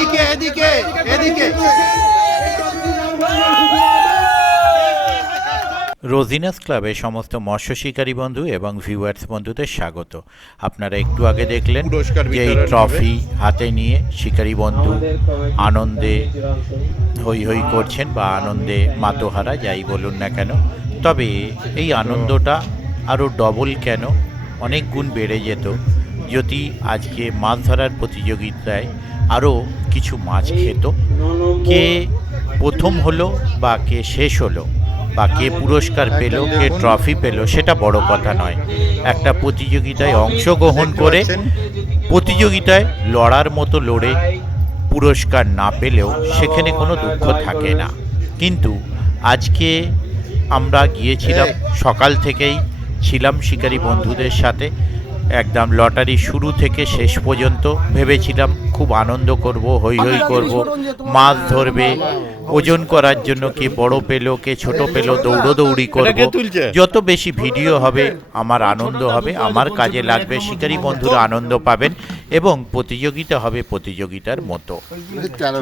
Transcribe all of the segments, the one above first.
এদিকে এদিকে এদিকে। রোজিনাস ক্লাবে সমস্ত মৎস্য শিকারী বন্ধু এবং ভিউয়ার্স বন্ধুদের স্বাগত। আপনারা একটু আগে দেখলেন যে এই ট্রফি হাতে নিয়ে শিকারী বন্ধু আনন্দে হই হই করছেন বা আনন্দে মাতোহারা, যাই বলুন না কেন। তবে এই আনন্দটা আরও ডবল কেন, অনেক গুণ বেড়ে যেত যদি আজকে মাছ ধরার প্রতিযোগিতায় আরও কিছু মাছ খেত। কে প্রথম হলো বা কে শেষ হলো বা কে পুরস্কার পেল, কে ট্রফি পেল, সেটা বড় কথা নয়। একটা প্রতিযোগিতায় অংশগ্রহণ করে প্রতিযোগিতায় লড়ার মতো লড়ে পুরস্কার না পেলেও সেখানে কোনো দুঃখ থাকে না। কিন্তু আজকে আমরা গিয়েছিলাম, সকাল থেকেই ছিলাম শিকারী বন্ধুদের সাথে, একদম লটারি শুরু থেকে শেষ পর্যন্ত ভেবেছিলাম খুব আনন্দ করব, হই হই করব, মাছ ধরবে, ওজন করার জন্য কে বড় পেল কে ছোট পেল দৌড়োদৌড়ি করব। যত বেশি ভিডিও হবে আমার আনন্দ হবে, আমার কাজে লাগবে, শিকারী বন্ধুরা আনন্দ পাবেন এবং প্রতিযোগিতা হবে প্রতিযোগিতার মতো।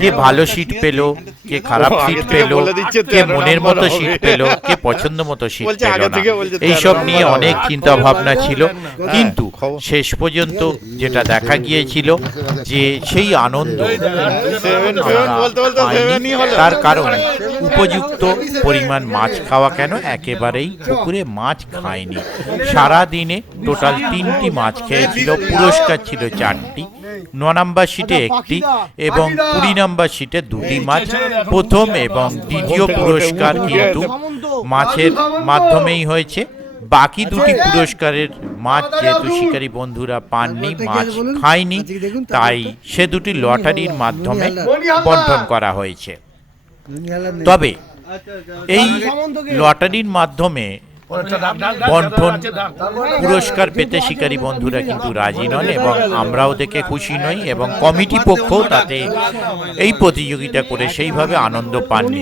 কে ভালো সিট পেল, কে খারাপ সিট পেল, কে মনের মতো সিট পেল, কে পছন্দ মতো সিট পেল না, এইসব নিয়ে অনেক চিন্তা ভাবনা ছিল। কিন্তু শেষ পর্যন্ত যেটা দেখা গিয়েছিল যে সেই আনন্দ তার কারণ উপযুক্ত পরিমাণ মাছ খাওয়া কেন, একেবারেই পুকুরে মাছ খায়নি। সারা দিনে টোটাল 3টি মাছ খেয়েছিল, পুরস্কার ছিল 4টি, 9 নম্বর সিটে 1টি এবং 20 নম্বর সিটে 2টি মাছ। প্রথম এবং দ্বিতীয় পুরস্কার কিন্তু মাছের মাধ্যমেই হয়েছে। বাকি 2টি পুরস্কারের মাছ যেহেতু শিকারী বন্ধুরা পাননি, মাছ খায়নি, তাই সে 2টি লটারির মাধ্যমে বন্টন করা হয়েছে। তবে এই লটারির মাধ্যমে বন্টন পুরস্কার পেতে শিকারী বন্ধুরা কিন্তু রাজি নন এবং আমরাও দেখে খুশি নই এবং কমিটি পক্ষ তাতে এই প্রতিযোগিতা করে সেইভাবে আনন্দ পাননি।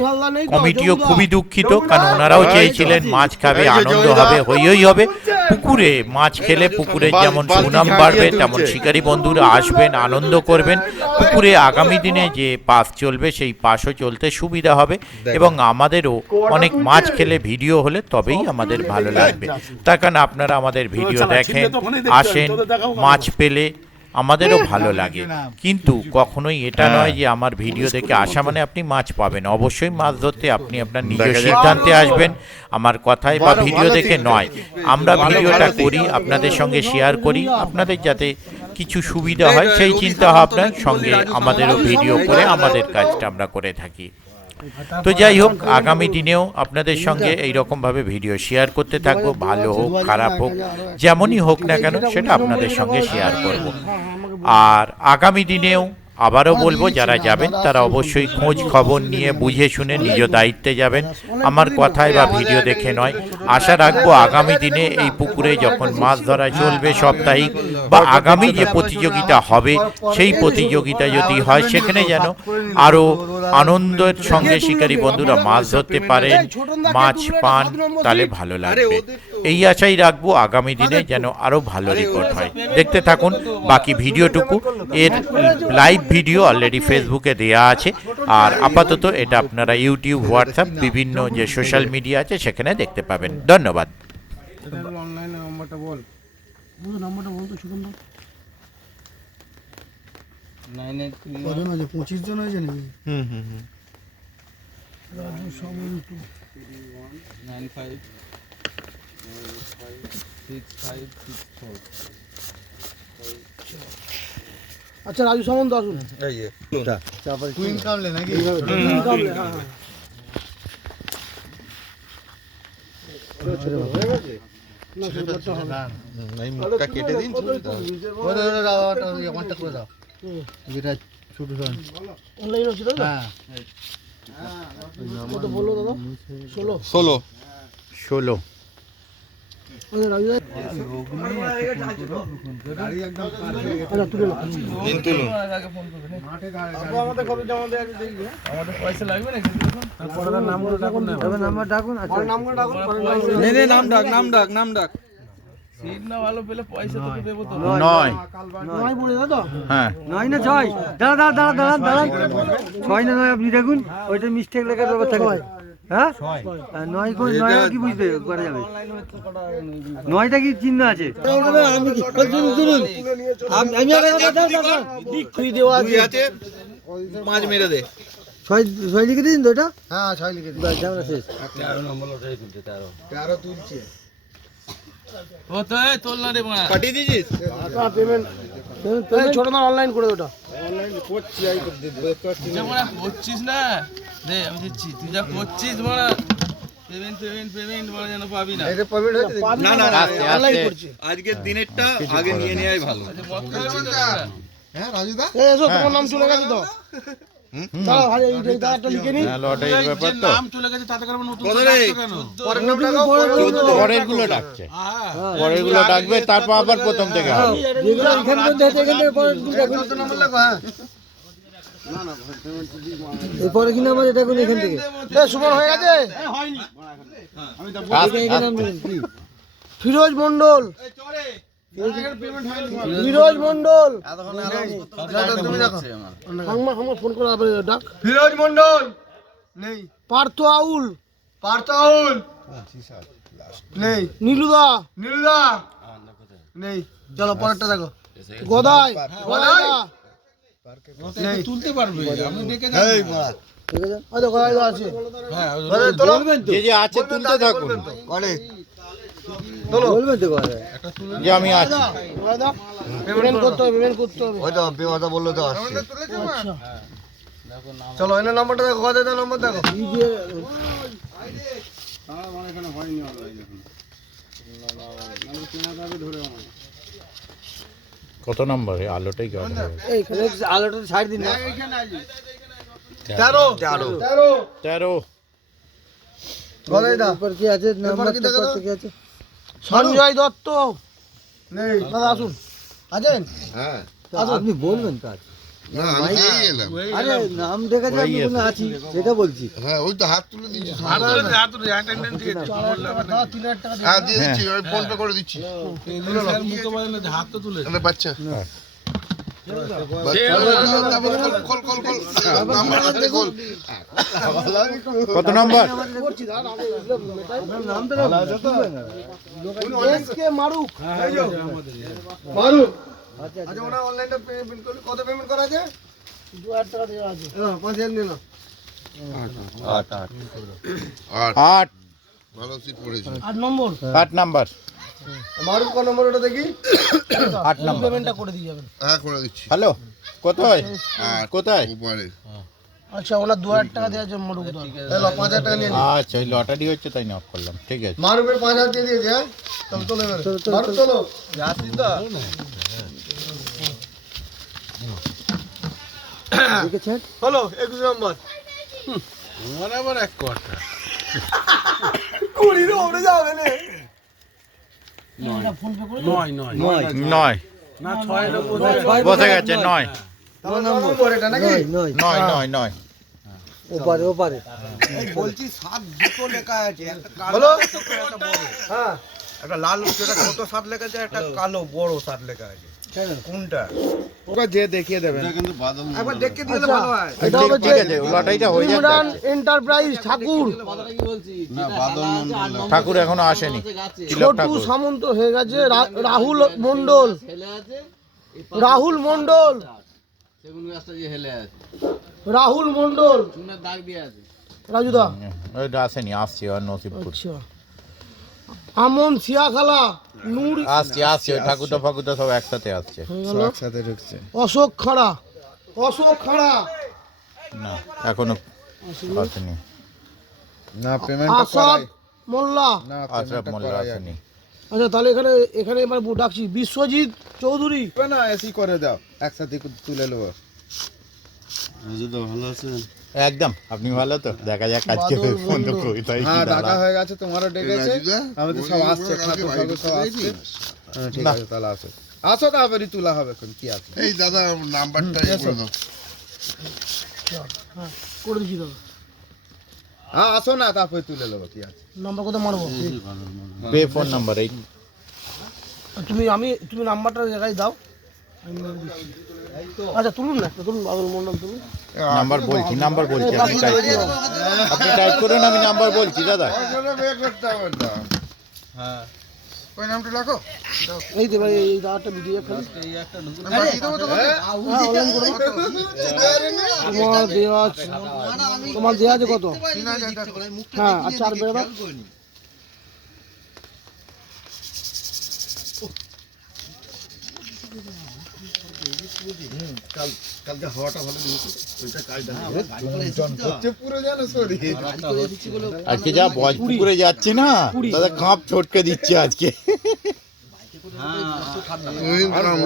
কমিটিও খুবই দুঃখিত, কারণ ওনারাও চেয়েছিলেন মাছ খাবে, আনন্দ হবে, হই হই হবে। পুকুরে মাছ খেলে পুকুরের যেমন সুনাম বাড়বে, তেমন শিকারী বন্ধুরা আসবেন, আনন্দ করবেন। পুকুরে আগামী দিনে যে পাস চলবে সেই পাসও চলতে সুবিধা হবে এবং আমাদেরও অনেক মাছ খেলে ভিডিও হলে তবেই আমাদের ভালো লাগবে। তার কারণ আপনারা আমাদের ভিডিও দেখেন, আসেন, মাছ পেলে আমাদেরও ভালো লাগে। কিন্তু কখনোই এটা নয় যে আমার ভিডিও দেখে আসা মানে আপনি মাছ পাবেন। অবশ্যই মাছ ধরতে আপনি আপনার নিজের সিদ্ধান্তে আসবেন, আমার কথায় বা ভিডিও দেখে নয়। আমরা ভিডিওটা করি, আপনাদের সঙ্গে শেয়ার করি, আপনাদের যাতে কিছু সুবিধা হয় সেই চিন্তা ভাবনার সঙ্গে আমাদেরও ভিডিও করে আমাদের কাজটা আমরা করে থাকি। তো যাই হোক, আগামী দিনেও আপনাদের সঙ্গে এইরকমভাবে ভিডিও শেয়ার করতে থাকবো। ভালো হোক খারাপ হোক, যেমনই হোক না কেন, সেটা আপনাদের সঙ্গে শেয়ার করব। আর আগামী দিনেও আবারও বলবো, যারা যাবেন তারা অবশ্যই খোঁজ খবর নিয়ে বুঝে শুনে নিজ দায়িত্বে যাবেন, আমার কথায় বা ভিডিও দেখে নয়। আশা রাখবো আগামী দিনে এই পুকুরে যখন মাছ ধরা চলবে সাপ্তাহিক বা আগামী যে প্রতিযোগিতা হবে সেই প্রতিযোগিতা যদি হয়, সেখানে যেন আরও আনন্দের সঙ্গে শিকারী বন্ধুরা মাছ ধরতে পারেন, মাছ পান, তাহলে ভালো লাগবে। এই আশাই রাখবো আগামী দিনে যেন আরও ভালো রিপোর্ট হয়। দেখতে থাকুন বাকি ভিডিওটুকু। এর লাইভ ভিডিও অলরেডি ফেসবুকে দেয়া আছে, আর আপাতত এটা আপনারা ইউটিউব, হোয়াটসঅ্যাপ, বিভিন্ন যে সোশ্যাল মিডিয়া আছে সেখানে দেখতে পাবেন। ধন্যবাদ। অনলাইনে নাম্বারটা বল, নাম্বারটা বল তো সুগন্ধ। 25 জন হয়েছে নাকি? রাজু সামন্ত 95656564। আচ্ছা রাজু সামন্ত আসুন। কুইন কামলে নাকি? কুইন কামলে, হ্যাঁ হ্যাঁ। না সেটা হবে না, এই মুখটা কেটে দিন। আমারটা করে দাও, যেটা ছোট ছোট অনলাইন আছে দাদা। হ্যাঁ কত বললো দাদা? 16 নাম ডাক। নয় নয় পড়ে দাও তো হ্যাঁ নয় না ছয়, দাঁড়া দাঁড়া দাঁড়া দাঁড়া দাঁড়া, ছয় না নয় আপনি দেখুন, ওইটা মিস্টেক লেখার ব্যাপার থাকে। হ্যাঁ নয় কোন নয় কি বুঝতে করা যাবে, নয়টা কি চিহ্ন আছে? আমি কি শুনুন আমি বিক্রি দেওয়া আছে 5 মেরে দে। ছয় ছয় লিখে দিন তো এটা, হ্যাঁ 6 লিখে দিন। ঝামেলা শেষ। 13 তুলছে কাটিয়ে দিয়েছিস? পেমেন্ট ছোট না অনলাইন করে ওটা করছিস না রে, আমি দিচ্ছি, তুই যা করছিস বড়া পেমেন্ট বড়া যেন পাবি না। এটা পেমেন্ট হয়েছে না না আস্তে অনলাইন আস্তে করছি। আজকের দিনেরটা আগে নিয়ে নেওয়াই ভালো। হ্যাঁ রাজুদা এই এসো তোমার নাম চলে গেছে তো দাঁড়াও ভাই এইটা একটা লিখে নি হ্যাঁ, লটারির ব্যাপার তো নাম চলে গেছে তাতে করে নতুন কত রে? কেন? পরের নামটা দাও পরের গুলো ডাকছে, পরের গুলো ডাকবে, তারপর আবার প্রথম থেকে হবে। যেগুলো এখান পর্যন্ত হয়েছে এখান থেকে পরে কত নাম্বার লেখো হ্যাঁ এরপরে কি নাম আছে এটা কোন এখান থেকে এই সুমন হয়ে গেছে এখানে নাম নেবেন কি? ফিরোজ মন্ডল ফিরোজ মন্ডল তুমি দেখো আমার ফোন করে আবার ডাক ফিরোজ মন্ডল নেই পার্থ আউল নেই নীলুদা নেই চলো পরেরটা দেখো গদাই নেই তুলতে পারবে আমি ডেকে এই মারা আচ্ছা গদাই দা আছে গদাই তোলো যে যে আছে তুলতে থাকুন, করে তোলো বলবেন তো কথা, যে আমি আছি। গদাই দা পেমেন্ট করতে হবে ওই তো বিমাতা বললো তো আসছে। আচ্ছা চলো এর নাম্বারটা দেখো গদাই দা নাম্বার দেখো কি দিয়ে কত নম্বরে আলোটাই গেল? এই আলোটা ছাড় দিন না, 13 13 গদাই দা এরপর কি আছে নাম্বার কি দেখো তো? কি আছে? সঞ্জয় দত্ত নেই দাদা আসুন আছেন হ্যাঁ আপনি বলবেন তো আজ। না আমি দিয়ে এলাম। আরে নাম দেখা যায় আমি কোনো আছি সেটা বলছি। হ্যাঁ ওই তো হাত তুলে দিচ্ছি। হাত ধরে অ্যাটেন্ডেন্স দিয়ে দিচ্ছি। দাদা 3000 টাকা হ্যাঁ দিয়ে দিচ্ছি, ওই ফোন পে করে দিচ্ছি। স্যার মুখে বলেন যে হাত তো তুলে আরে বাচ্চা কল কল কল নাম্বার আছে কল। কত নম্বর? করছি দাদা নামটা এসকে মারুক মারুক আচ্ছা আচ্ছা ওটা অনলাইনে পেমেন্ট করলে কত পেমেন্ট করা আছে 2000 টাকা দেওয়া আছে হ্যাঁ 5000 নিন না 8 ভালো সিট পড়েছে। 8 নম্বর 8 নাম্বার, মারুক কোন নম্বর ওটা দেখি 8 নাম্বার। পেমেন্টটা করে দিয়ে যাবেন হ্যাঁ করে দিচ্ছি। হ্যালো, কোথায় আর কোথায়? উপরে আচ্ছা ওনার 2000 টাকা দেওয়া আছে মারুক দা এলো 5000 টাকা নিয়ে নিন আচ্ছা, এই লটারি হচ্ছে তাই নক করলাম, ঠিক আছে। মারুকের 5000 দিয়ে দিয়েছে হ্যাঁ চল চলে এবারে মারুক চলো আসিস দা দেখেছেন? হলো 21 নম্বর আমার আবার এক কথা কুড়ি রে ওরে যাবে না নয় নয় 9 না 6 এর উপরে বসে গেছে 9 তাহলে নম্বর এটা নাকি নয় 9 ওপারে ওপারে বলছি 7 দুটো লেখা আছে, একটা হলো একটা বড়। হ্যাঁ একটা লাল যেটা ছোট 7 লেখা আছে, একটা কালো বড় 7 লেখা আছে। কোনটা? একবার দেখে দিলে ভালো হয় এটা ঠিক হবে ঠিক আছে, লটারিটা হয়ে ইমরান যাচ্ছে। এন্টারপ্রাইজ ঠাকুর ঠাকুর এখনো আসেনি, তিলক ছোটু ঠাকুর। সামন্ত হয়ে গেছে রাহুল মন্ডল রাহুল মন্ডল রাহুল মন্ডল রাজুদা ওইটা আসেনি, আসছে আর নসিবপুর আচ্ছা আমন সিয়াখালা নূর আসছে, ওই ঠাকুরটা ফাকুরটা সব একসাথে আসছে। হয়ে গেল অশোক খাড়া না এখনো আসেনি, না আসাদ মোল্লা আশরাফ মোল্লা আসেনি। আচ্ছা তাহলে এখানে এবার ডাকছি বিশ্বজিৎ চৌধুরী না এসি করে দাও, একসাথে তুলে নেবো। একদম, আপনি ভালো তো? দেখা যাক আজকে ফোন তো কবিতাই কি হ্যাঁ দাঁড়া। ডাকা হয়ে গেছে, তোমারও ডেকেছে, আমাদের সব আসছে, খাতা সব আসছে। হ্যাঁ ঠিক না। আছে তাহলে আসো আসো, তারপরে তোলা হবে এখন কি আছে। এই দাদা নাম্বারটা করে দাও। হ্যাঁ করে দিচ্ছি দাদা হ্যাঁ আসো না, তারপরে তুলে নেবো কি আছে। নাম্বার কত মারবো পে ফোন নাম্বার এই তুমি নাম্বারটা জায়গায় দাও, আমি মেরে দিচ্ছি। আচ্ছা তুলুন না, তুলুন বাদল মন্ডল তুলুন। নাম্বার বলছি আপনি টাইপ করুন, আমি নাম্বার বলছি দাদা। হ্যাঁ ওই নামটা রাখো। এই তো ভাই এই দাঁড়াটা ভিডিও খালি এই একটা ঢুকে অনলাইন করো। তোমার দেওয়া আছে কত? 3000 টাকা। হ্যাঁ আর 4 বেড়া দাও। কালকে হাওয়াটা ভালো দিয়েছে, ওইটা কাজটা হচ্ছে পুরো জানো শরীর। আজকে যা বজপুরে যাচ্ছে না দাদা, কাঁপ ছটকে দিচ্ছে আজকে।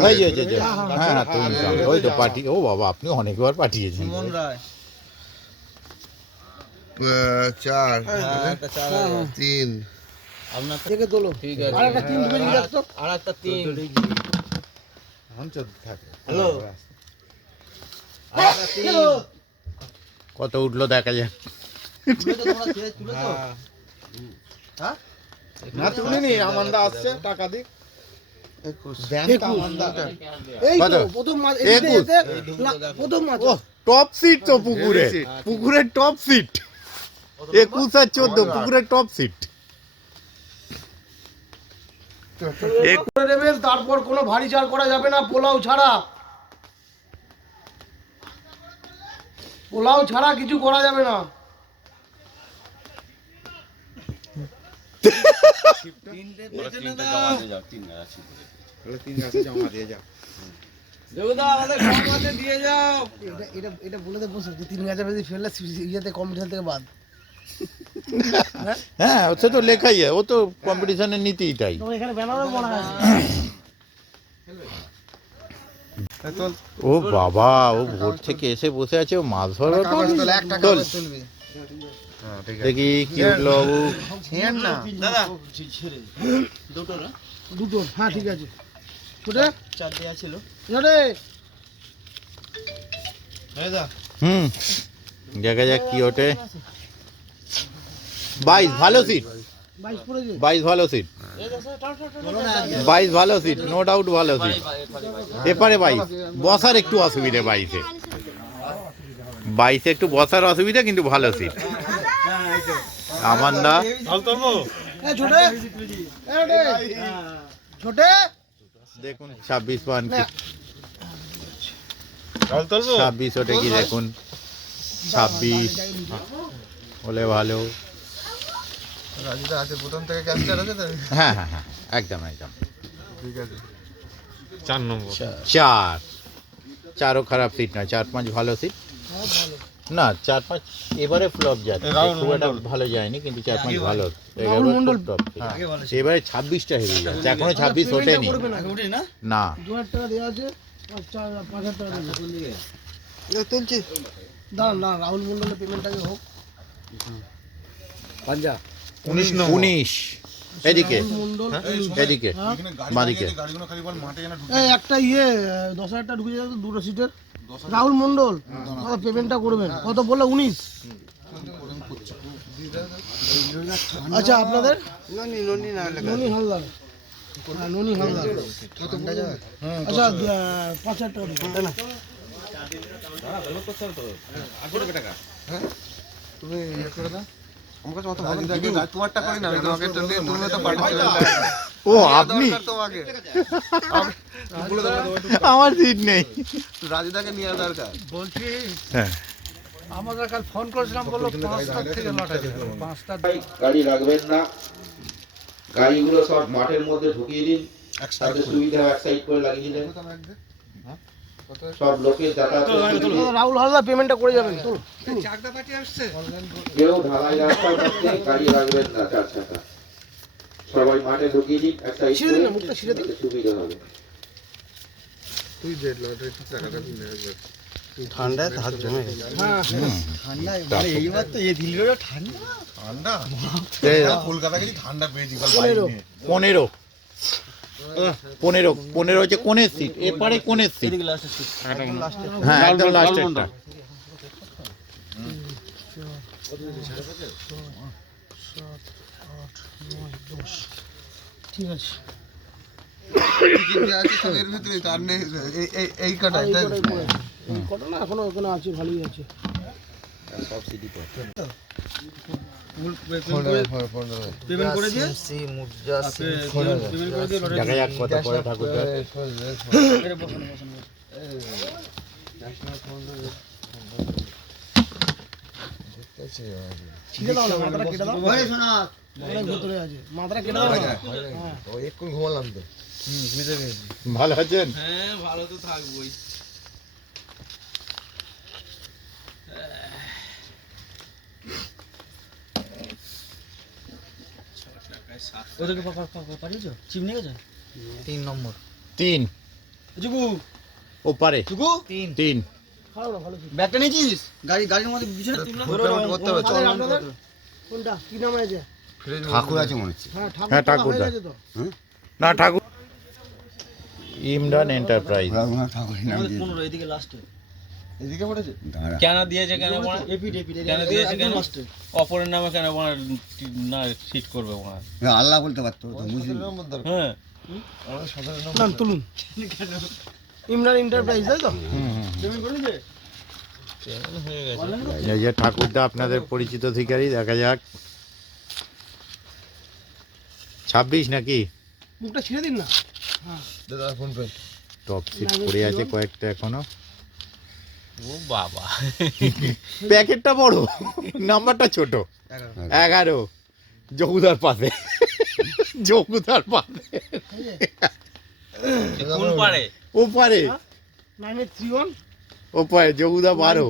হয়ে গেছে যে। হ্যাঁ তুমি ওই তো পার্টি, ও বাবা আপনি অনেকবার পাঠিয়েছেন। সুমন রায় 4 একটা 4 3 আপনার থেকে তোলো। ঠিক আছে। আর একটা 3 বেরিয়ে যাচ্ছে তো। আর একটা 3 থাকে। হ্যালো কত উঠলো দেখা যাক। না তুলিনি, আমানদা আসছে টাকা দি। 21 এই কত? তো প্রথম মাছ 21 প্রথম মাছ। ও টপ সিট তো পুকুরের টপ সিট। 21 আর 14 পুকুরের টপ সিট। করে নেবেন, তারপর কোনো ভারী চাল করা যাবে না, পোলাও ছাড়া। পোলাও ছাড়া কিছু করা যাবে না। দেবদা আমাদের কম আছে দিয়ে যাও। এটা বলে দে বসে যে 3 গাছে বেশি ফেললে ইয়েতে কম্পিটিশন থেকে বাদ। হ্যাঁ সে তো লেখাই আছে, ও তো কম্পিটিশনের নীতিই তাই। তোমার এখানে ব্যানারও বনা আছে। ও বাবা, ও ভোর থেকে এসে বসে আছে, ও মাছ ধরবে। চল দেখি কি উঠলো বাবু। দাদা দুটো হ্যাঁ ঠিক আছে। ছোটে 4 দেয়া ছিল। ছোটে দেখা যাক কি ওঠে। 22 ভালো সিট, 22 পড়েছে। 22 ভালো সিট, 22 ভালো সিট, নো ডাউট ভালো সিট। এপারে 22 বসার একটু অসুবিধা, 22 একটু বসার অসুবিধা, কিন্তু ভালো সিট। আমানদা এই ছোটে ছোটে দেখুন 26 পান কি 26 ওঠে কি দেখুন। 26 বলে ভালো। রাজুদা আছে প্রথম থেকে ক্যাপচার আছে তো? হ্যাঁ একদম ঠিক আছে। 4ও খারাপ সিট নয়, 4-5 ভালো সিট না। 4-5 এবারে ফ্লপ যাচ্ছে, খুব একটা ভালো যায়নি, কিন্তু 4-5 ভালো। এবারে 26টা হেরে যাচ্ছে, এখনো 26 ওঠেনি না। 2000 টাকা দেওয়া আছে, 5000 টাকা দেবো। তুলছি দাঁড়ান, রাহুল মন্ডলের পেমেন্টটাকে হোক। 19 এদিকে এদিকে বাঁদিকে। এই একটা 10,000 টাকা ঢুকে যাবে দুটো সিটের। রাহুল মন্ডল পেমেন্টটা করবেন। কত বললো? 19। আচ্ছা আপনাদের ননি হালদার। হ্যাঁ ননি হালদার। আচ্ছা 5,000 টাকা দেবো, তাই না? তুমি ইয়ে করে দাও। আমার কাছে অত ভালো লাগে না, তোমারটা করি না, আমি তোমাকে তুমি তো পার্টি ও আপনি তোমাকে আমার সিট নেই। রাজুদাকে নিয়ে দরকার। বলছি হ্যাঁ আমাদের কাল ফোন করেছিলাম, বললো 5টা থেকে 9টা যাবে। 5টা গাড়ি রাখবেন না, গাড়িগুলো সব মাঠের মধ্যে ঢুকিয়ে দিন, তাতে সুবিধা এক সাইড করে লাগিয়ে দিন, সব লোকের যাতায়াত। রাহুল হালদার পেমেন্টটা করে যাবেন তো। কেউ ঢালাই রাস্তার মধ্যে গাড়ি রাখবেন না, 4 চাকা সবাই মাঠে ঢুকিয়ে দিন, এক সাইড ছিঁড়ে দিন না, মুখটা ছিঁড়ে দিন। সুবিধা হবে। তুই যে লটারি টাকাটা কিনে আসবে। ঠান্ডায় হাত জমে গেছে। হ্যাঁ এইবার তো এই দিল্লিরও ঠান্ডা। কলকাতা গেছি ঠান্ডা পেয়েছি। 15 হচ্ছে কোণের সিট, এপারে কোণের সিট। হ্যাঁ একদম লাস্টেরটা। ঠিক আছে। আছে সব এর ভিতরে তার নেই এই কাটায় তাই তো? কত না এখনো ওখানে আছে, ভালোই আছে। পেমেন্ট করে দিয়ে দেখা যাক কত পরে ঠাকুরদার। ছিঁড়ে দাও না, মাথাটা কেটে দাও। অনেক ভেতরে আছে, মাথাটা কেটে দাও না। হ্যাঁ। এক্ষুন ঘুমালাম তো। ভালো আছেন? হ্যাঁ ভালো তো থাকবোই। ওদেরকে পাঠিয়েছো? চিপ নিয়ে গেছো? 3 নম্বর। 3 জুগু ওপারে জুগু 3 ভালো না, ভালো ছিল। ব্যাগটা নিয়েছিস? গাড়ির মধ্যে বিছানা করতে হবে আমাদের আপনাদের কোনটা কি নাম আছে? ঠাকুর আছে মনে হচ্ছে। হ্যাঁ হ্যাঁ, ঠাকুর ঠাকুরদা। হয়ে গেছে তো। না ঠাকুর ইমরান এন্টারপ্রাইজ। রঘুনাথ ঠাকুরের নাম দিয়ে 15 এদিকে লাস্টে। এদিকে পড়েছে দাঁড়া। কেন দিয়েছে কেন বলা? এপিট কেন দিয়েছে কেন? লাস্টে। অপরের নামে কেন বলা না সিট করবে বলা? আল্লাহ বলতে পারতো তো মুসলিম। হ্যাঁ নাম তুলুন। ইমরান এন্টারপ্রাইজ, তাই তো? এই যে ঠাকুরদা আপনাদের পরিচিত শিকারী, দেখা যাক 26 নাকি? মুখটা ছিঁড়ে দিন না। দাদা ফোন পে টপ সিট পড়ে আছে কয়েকটা এখনো। ও বাবা প্যাকেটটা বড়, নাম্বারটা ছোট। 11 জগুদার পাশে। জগুদার পাশে কোন পারে? ওপারে 9831 ওপারে জগুদা 12।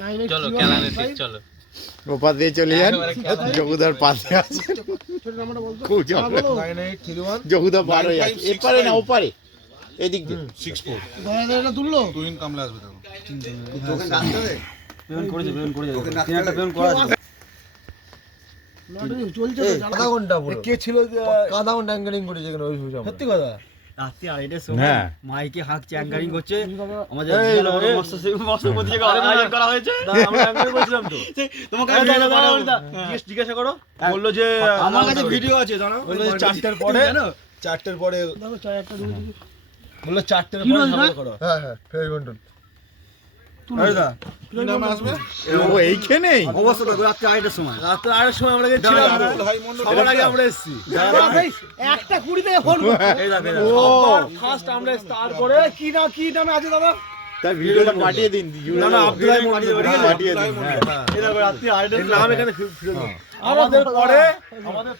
9831 চলো কেলানে ঠিক চলো। ওপার দিয়ে চলে যান, জগুদার পাশে আছে। ছোট নাম্বারটা বলতো। খুব জগ। 9831 জগুদা 12 আছে। এপারে না ওপারে, এদিক দিয়ে 64 এটা তুললো। টুইন কামলা আসবে তখন। পেমেন্ট করেছে 3 পেমেন্ট করা আছে। চলছে তো, জানা। আধা ঘন্টা পুরো কে ছিল আধা ঘন্টা অ্যাঙ্গেলিং করেছে কেন ওই সুযোগ সত্যি কথা রাত্রি 2:30টার সময় হ্যাঁ। মাইকে হাঁকছে, অ্যাঙ্গারিং করছে। আমাদের এই, মাস্টার প্রতি আয়োজন করা হয়েছে। আমরা অ্যাঙ্গেলিং করেছিলাম তো তোমাকে জিজ্ঞাসা করো বললো যে আমার কাছে ভিডিও আছে, দাঁড়াও। বললো যে 4টের পরে 4টের পরে দেখো চায় একটা দিয়ে দিবি। বললো 4টের কি পরে বলছো? ঝামেলা করো হ্যাঁ হ্যাঁ ফের বন্টন আরেদা কি নামে আসবে? ও এইখানেই। অবস্থা দেখো রাত্রি 2:30টার সময়। রাত 8টার সময় আমরা গেছিলাম সবার আগে আমরা এসেছি একটা 20 থেকে ফোন এই দেখো ও ফার্স্ট আমরা তারপরে কি নামে আছে দাদা? তার ভিডিওটা পাঠিয়ে দিন। না না আব্দুল্লাহ মন্ডল পাঠিয়ে দিন। এই দেখো রাত্রি 8টার নাম এখানে ফিরে দাও আমাদের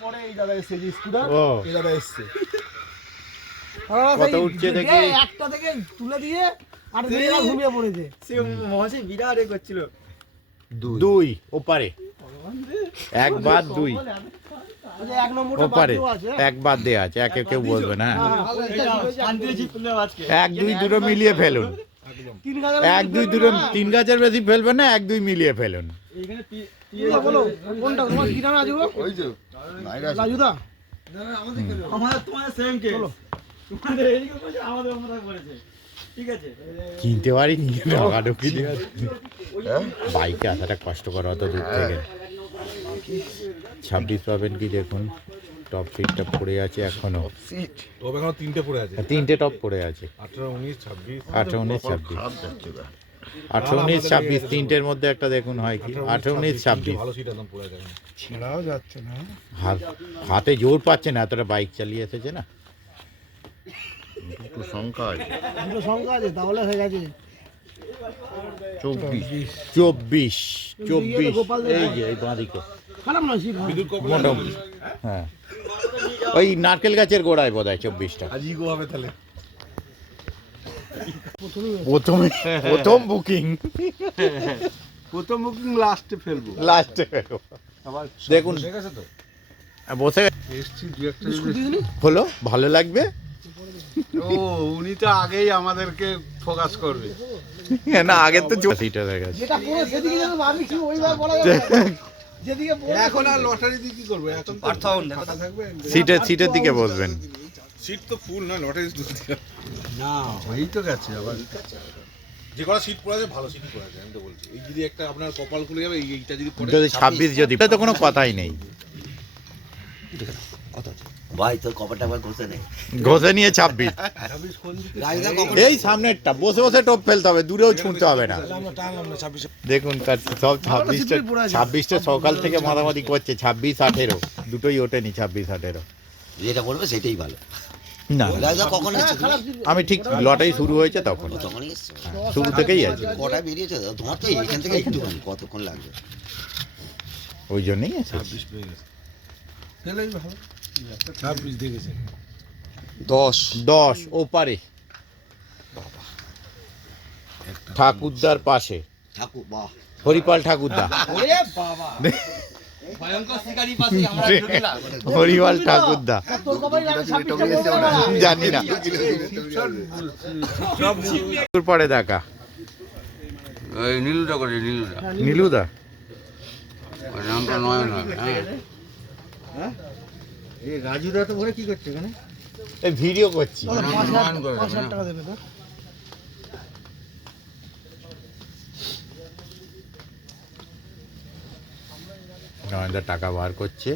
পরে এই দাদা এসেছে যে স্কুটার ও এই দাদা এসেছে কত উঠছে দেখি। একটা থেকে তুলে দিয়ে আর দিকে ঘুমিয়ে পড়েছে। সে মহাশয় বিরাট এ করছিল। 2 ওপারে, একবার 2 ওই যে এক নম্বরটা ওপারে, বাকিও আছে। একবার দেয়া আছে, একে কেউ বলবে না। শান্তি জিত পেলাম আজকে। 1 2 দুটো মিলিয়ে ফেলুন। 1 2 দুটো 3 গাছের বেশি ফেলবেন না, 1 2 মিলিয়ে ফেলুন। এইখানে বলো কোনটা তোমার কি নামে আছে গো? ওই যে রাজুদা। আমাদের তোমাদের সেম কেস। তোমাদের এদিকে করেছে, আমাদের ওমরা করেছে। ঠিক আছে? কিনতে পারিনি, ঢাকাঢুকি দিয়ে বাইকে আসাটা কষ্টকর অত দূর থেকে। 26 পাবেন কি দেখুন, টপ সিটটা পড়ে আছে এখনো। তো এখনো 3টে পড়ে আছে। 3টে টপ পড়ে আছে। 18 19 26 18 19 26 18 19 26 তিনটের মধ্যে একটা দেখুন হয় কি। 18 19 26 ভালো সিট একদম পড়ে আছে। ছেড়াও যাচ্ছে না হাতে জোর পাচ্ছে না, এতটা বাইক চালিয়ে এসেছে না। একটু সংখ্যা আছে। দুটো সংখ্যা আছে তাহলে হয়ে গেছে। 24 এই যে এই বাঁদিকে খারাপ নয় সিট। মোটামুটি। হ্যাঁ, ওই নারকেল গাছের গোড়ায় বোধহয় 24টা। আজই গো হবে তাহলে। প্রথম বুকিং, প্রথম বুকিং লাস্টে ফেলবো লাস্টে দেখুন। ঠিক আছে তো? বসে এসছি দু একটা যদি হলো, ভালো লাগবে। ও উনি তো আগেই আমাদেরকে ফোকাস করবে না আগে তো সিটা হয়ে গেছে। যেটা পড়ে সেদিকে যেন ভাবি কি ওইভাবে বলা যাবে না। যেদিকে পড়ে এখন আর লটারি দিয়ে কি করবে এখন তো টাকা থাকবে সিটের দিকে বসবেন। সিট তো ফুল না, লটারি না হয়েই তো গেছে আবার যে কটা সিট পড়ে আছে ভালো সিট পড়ে আছে, আমি তো বলছি। এই যদি একটা আপনার কপাল খুলে যাবে, এইটা যদি পড়ে যদি 26 যদি, এটা তো কোনো কথাই নেই। ভাই তোর কপারটা আবার ঘষে নেই। ঘষে নিয়ে 26। এই সামনেরটা বসে বসে টোপ ফেলতে হবে, দূরেও ছুঁতে হবে না। দেখুন তার সব 26টা সকাল থেকে মাথামাতি করছে, 26-18 দুটোই ওঠেনি। 26-18 যেটা বলবে সেটাই ভালো। না রাজা কখন এসেছে? আমি ঠিক লটারি শুরু হয়েছে তখন, তখনই এসছে। শুরু থেকেই আছে, কটায় বেরিয়েছে? তোমার তো এখান থেকে একটুখানি, কতক্ষণ লাগবে? ওই জন্যই আছে। 10 ওপারে ঠাকুরদার পাশে, ঠাকুর বাহ, হরিপাল ঠাকুরদা। হরিপাল ঠাকুরদা জানি না, পরে দেখা নীলুদা করে, নীলুদা নামটা নয় না। রাজুদা তো বলে কি করছে এখানে? এই ভিডিও করছি। 5,000 টাকা দেবে তো। নয়নদা টাকা বার করছে,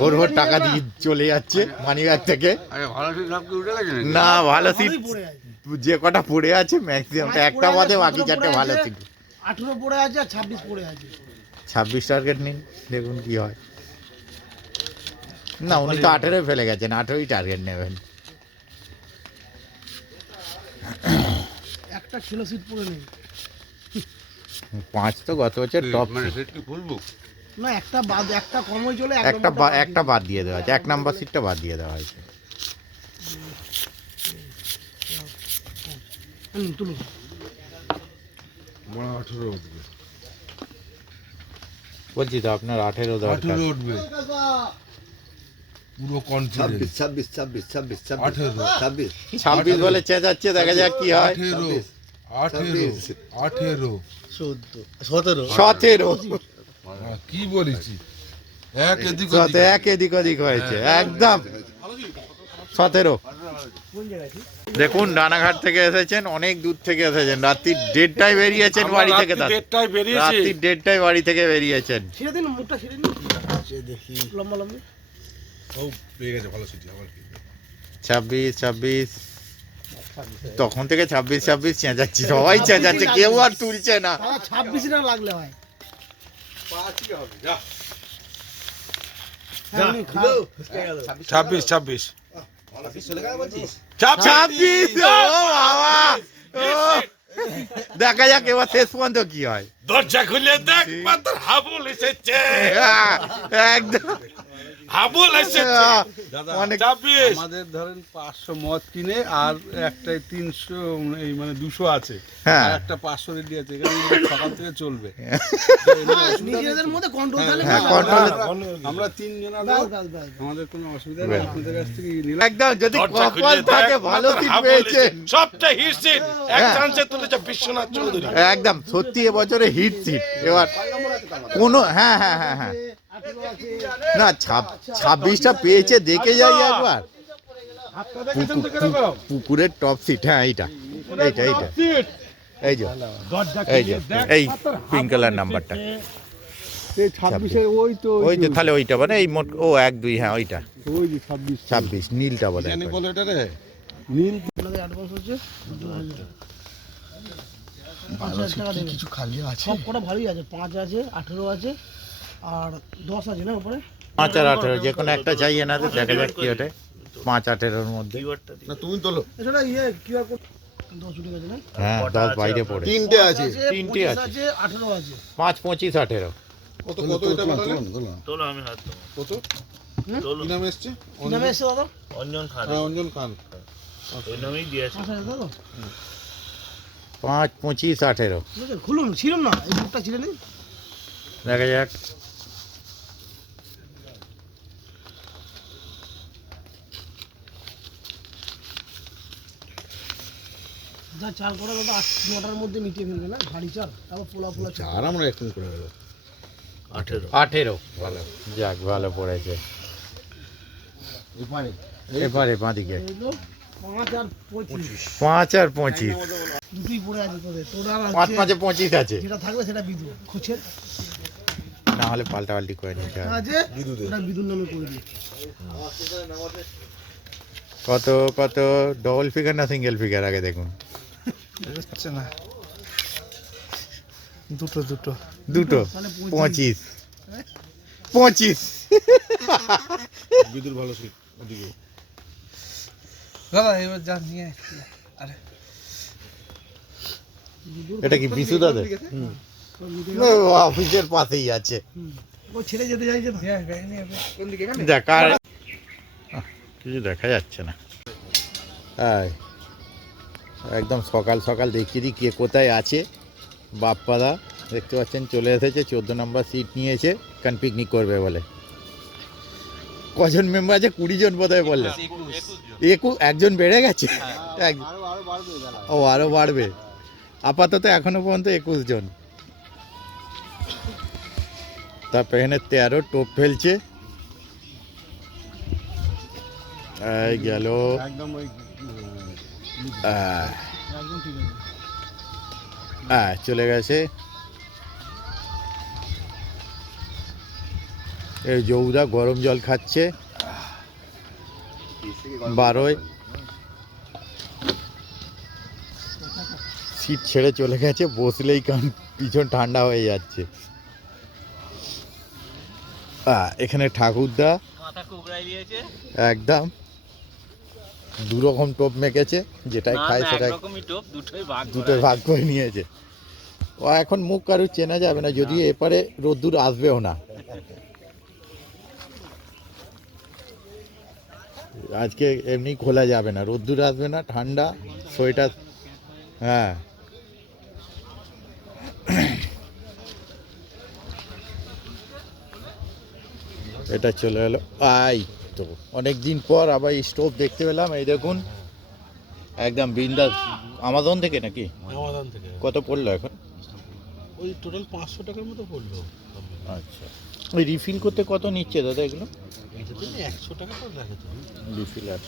ভোর ভোর টাকা দিয়ে চলে যাচ্ছে মানিব্যাগ থেকে। ভালো ঠিক সব কি উঠে গেছে? না ভালো সিট যে কটা পড়ে আছে ম্যাক্সিমাম একটা বাদে বাকি 4টে ভালো সিট। 18 পড়ে আছে আর 26 পড়ে আছে। 26 টার্গেট নিন, দেখুন কি হয়। না উনি তো 18 ফেলে গেছেন, 18ই টার্গেট নেবেন। একটা ছিল সিট পড়ে নেই। 5 তো গত বছর টপ, মানে সেট কি ফুলবো? না একটা বাদ, একটা কম হয়ে চলে একটা বাদ দিয়ে দেওয়া হয়েছে, 1 নাম্বার সিটটা বাদ দিয়ে দেওয়া হয়েছে। তুলুন। বলছি তো আপনার 18 দরকার। উঠবে পুরো কনফিডেন্স। 26 বলে চেঁচাচ্ছে, দেখা যাক কি হয়। 18 17 কি বলেছি, এক এদিক এক এদিক ওদিক হয়েছে একদম। 17 দেখুন রানাঘাট থেকে এসেছেন, অনেক দূর থেকে এসেছেন, রাত্রি 1:30টায় বেরিয়েছেন বাড়ি থেকে। রাত্রি 1:30টায় বাড়ি থেকে বেরিয়েছেন। ছেড়ে দিন মুখটা, ছেড়ে দিন। দেখি লম্বা লম্বা। ও পেয়ে গেছে ভালো সিটি। আবার কি 26 তখন থেকে 26 চেঁচাচ্ছি, সবাই চেঁচাচ্ছে, কেউ আর তুলছে না। 26 না লাগলে হয়। 26 26 ও বাবা, দেখা যাক এবার শেষ পর্যন্ত কি হয়। দরজা খুলে দেখ, মাত্র হাবুল এসেছে, একদম হাবুল এসেছে। অনেক আমাদের ধরেন 500 মদ কিনে আর একটাই 300, এই মানে 200 আছে, হ্যাঁ। আর একটা 500 রেডি আছে, এখানে সকাল থেকে চলবে। নিজেদের মধ্যে কন্ট্রোল তাহলে হ্যাঁ, কন্ট্রোল। আমরা 3 জন আমাদের কোনো অসুবিধা নেই, আপনাদের কাছ থেকে নিলাম। একদম যদি কপাল থাকে ভালো সিট পেয়েছেন, সবটা হিট সিট, এক হ্যাঁ। চান্সে তুলেছে বিশ্বনাথ চৌধুরী। একদম সত্যি এবছরে হিট সিট। এবার কোনো হ্যাঁ হ্যাঁ হ্যাঁ হ্যাঁ না 26টা পেয়েছে, দেখে যাই একবার। পুকুরের টপ সিট, হ্যাঁ এইটা এইটা এইটা এই যে এই পিঙ্ক কালার নাম্বারটা 26 ওই তো ওই যে, তাহলে ওইটা মানে এই মোট ও 1 2 হ্যাঁ ওইটা ওই যে 26 নীলটা বলে বলে এটা রে নীল। আপনাদের অ্যাডভান্স হচ্ছে 5,000 টাকা দেবেন। কিছু খালি আছে, সব কটা ভালোই আছে। 5 আছে, 18 আছে আর 10 আছে না উপরে। 5 আর 18 যে কোনো একটা চাইয়ে না, তো দেখা যাক কি ওঠে। 5 18 মধ্যে না তুমি তোলো। এছাড়া কিউআর কোড 10 উঠে গেছে না। হ্যাঁ 10 বাইরে পড়ে। 3টে আছে। 3টে 25 আছে, আছে, 18 আছে। 5 25 18 কত কত এটা বাতালে? তোলো আমি হাত কত? কি নাম এসছে? কি নামে এসছে দাদা? অঞ্জন খান, হ্যাঁ অঞ্জন খান। ওই নামেই দিয়েছে। 5,000 দাদা। 5 25 18 বুঝলেন, খুলুন, ছিলাম না, এই বুকটা ছিঁড়ে নিন। দেখা যাক। যা চাল করা দাদা 8-9টার মধ্যে মিটিয়ে ফেলবে না, ভারী চাল, তারপর পোলা পোলা চাল। আর আমরা এখন করে দেবো। 18 ভালো, যাক ভালো পড়েছে। এবারে বাঁদিকে 5 আর 25 5 আর 25 দুটোই পড়ে আছে তোদের। তোরা 5 5 25 আছে। যেটা থাকবে সেটা বিধু খুঁজে। না হলে পাল্টাপাল্টি করে নিতে হবে। আছে ওটা বিদুর নামে করে দিই। কত কত ডবল ফিগার না সিঙ্গেল ফিগার আগে দেখুন। হচ্ছে না, দুটো দুটো দুটো 25 25 বিদুর ভালো সিট ওদিকে। দাদা এবার যা নিয়ে আরে এটা কি বিশু দাদা? অফিসের পাশেই আছে। ও ছেড়ে যেতে চাইছে তো। দেখার কিছু দেখা যাচ্ছে না। হ্যাঁ, একদম সকাল সকাল দেখিয়ে দিই কে কোথায় আছে। বাপ্পাদা দেখতে পাচ্ছেন চলে এসেছে, 14 নম্বর সিট নিয়েছে, কারণ পিকনিক করবে বলে। কজন মেম্বার আছে? 20 জন বোধহয় বললেন। একজন বেড়ে গেছে। ও আরো বাড়বে। আপাতত এখনো পর্যন্ত 21 জন। তারপর এখানে 13 টোপ ফেলছে। এই গেল একদম ওই চলে গেছে। এই জৌদা গরম জল খাচ্ছে 12 সিট ছেড়ে চলে গেছে, বসলেই কারণ পিছন ঠান্ডা হয়ে যাচ্ছে। এখানে ঠাকুরদা একদম দুরকম টোপ মেখেছে, যেটাই খায় সেটাই দুটোই ভাগ করে নিয়েছে। ও এখন মুখ কারুর চেনা যাবে না, যদিও এপারে রোদ্দুর আসবেও না। আজকে এমনি খোলা যাবে না, রোদ্দুর আসবে না, ঠান্ডা সোয়েটার। হ্যাঁ, এটা চলে এলো। আই তো অনেক দিন পর আবার স্টোভ দেখতে পেলাম। এই দেখুন একদম বিন্দাস। আমাজন থেকে নাকি? আমাজন থেকে। কত পড়লো এখন? ওই টোটাল 500 টাকার মতো পড়লো। আচ্ছা, ওই রিফিল করতে কত নিচ্ছে দাদা এগুলো? এটাতে 100 টাকা করে লাগে তো রিফিল। আর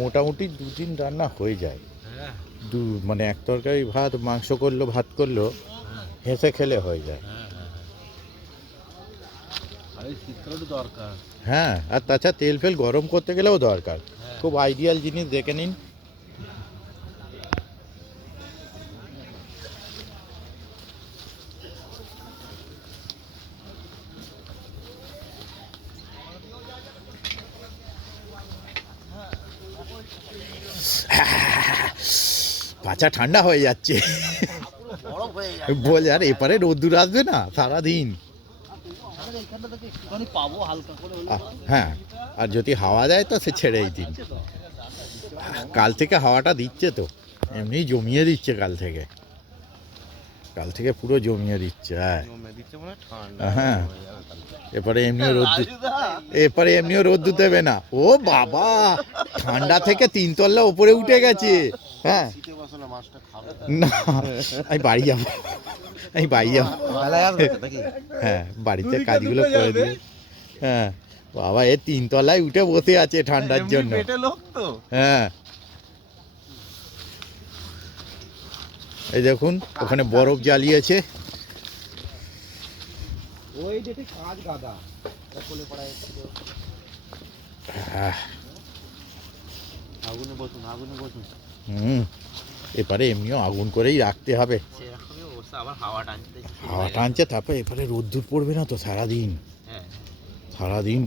মোটামুটি 2-3 রান্না হয়ে যায়। হ্যাঁ, মানে এক তরকারি ভাত, মাংস করলো, ভাত করলো, হেসে খেলে হয়ে যায়। আর এই শীতকালে তো দরকার। হ্যাঁ, আর তাছাড়া তেল ফেল গরম করতে গেলেও দরকার। খুব আইডিয়াল জিনিস, দেখে নিন। পাচা ঠান্ডা হয়ে যাচ্ছে। বল, আর এপারে রোদ্দুর আসবে না সারাদিন। হ্যাঁ, আর যদি হাওয়া দেয় তো সে ছেড়েই দিন। কাল থেকে হাওয়াটা দিচ্ছে তো, এমনি জমিয়ে দিচ্ছে কাল থেকে পুরো জমিয়ে দিচ্ছে। হ্যাঁ, এপারে এমনিও রোদ্দুর দেবে না। ও বাবা, ঠান্ডা থেকে 3 তলা উপরে উঠে গেছে। হ্যাঁ, না আমি বাড়ি যাবো। হ্যাঁ, বাড়িতে কাজগুলো করে দিয়ে। হ্যাঁ বাবা, এ 3 তলায় উঠে বসে আছে ঠান্ডার জন্য। হ্যাঁ, এই দেখুন ওখানে বরফ জ্বালিয়েছে। এপারে এমনিও আগুন করেই রাখতে হবে। হাওয়া টানছে, তারপরে এপারে রোদ্দুর পড়বে না তো সারাদিন।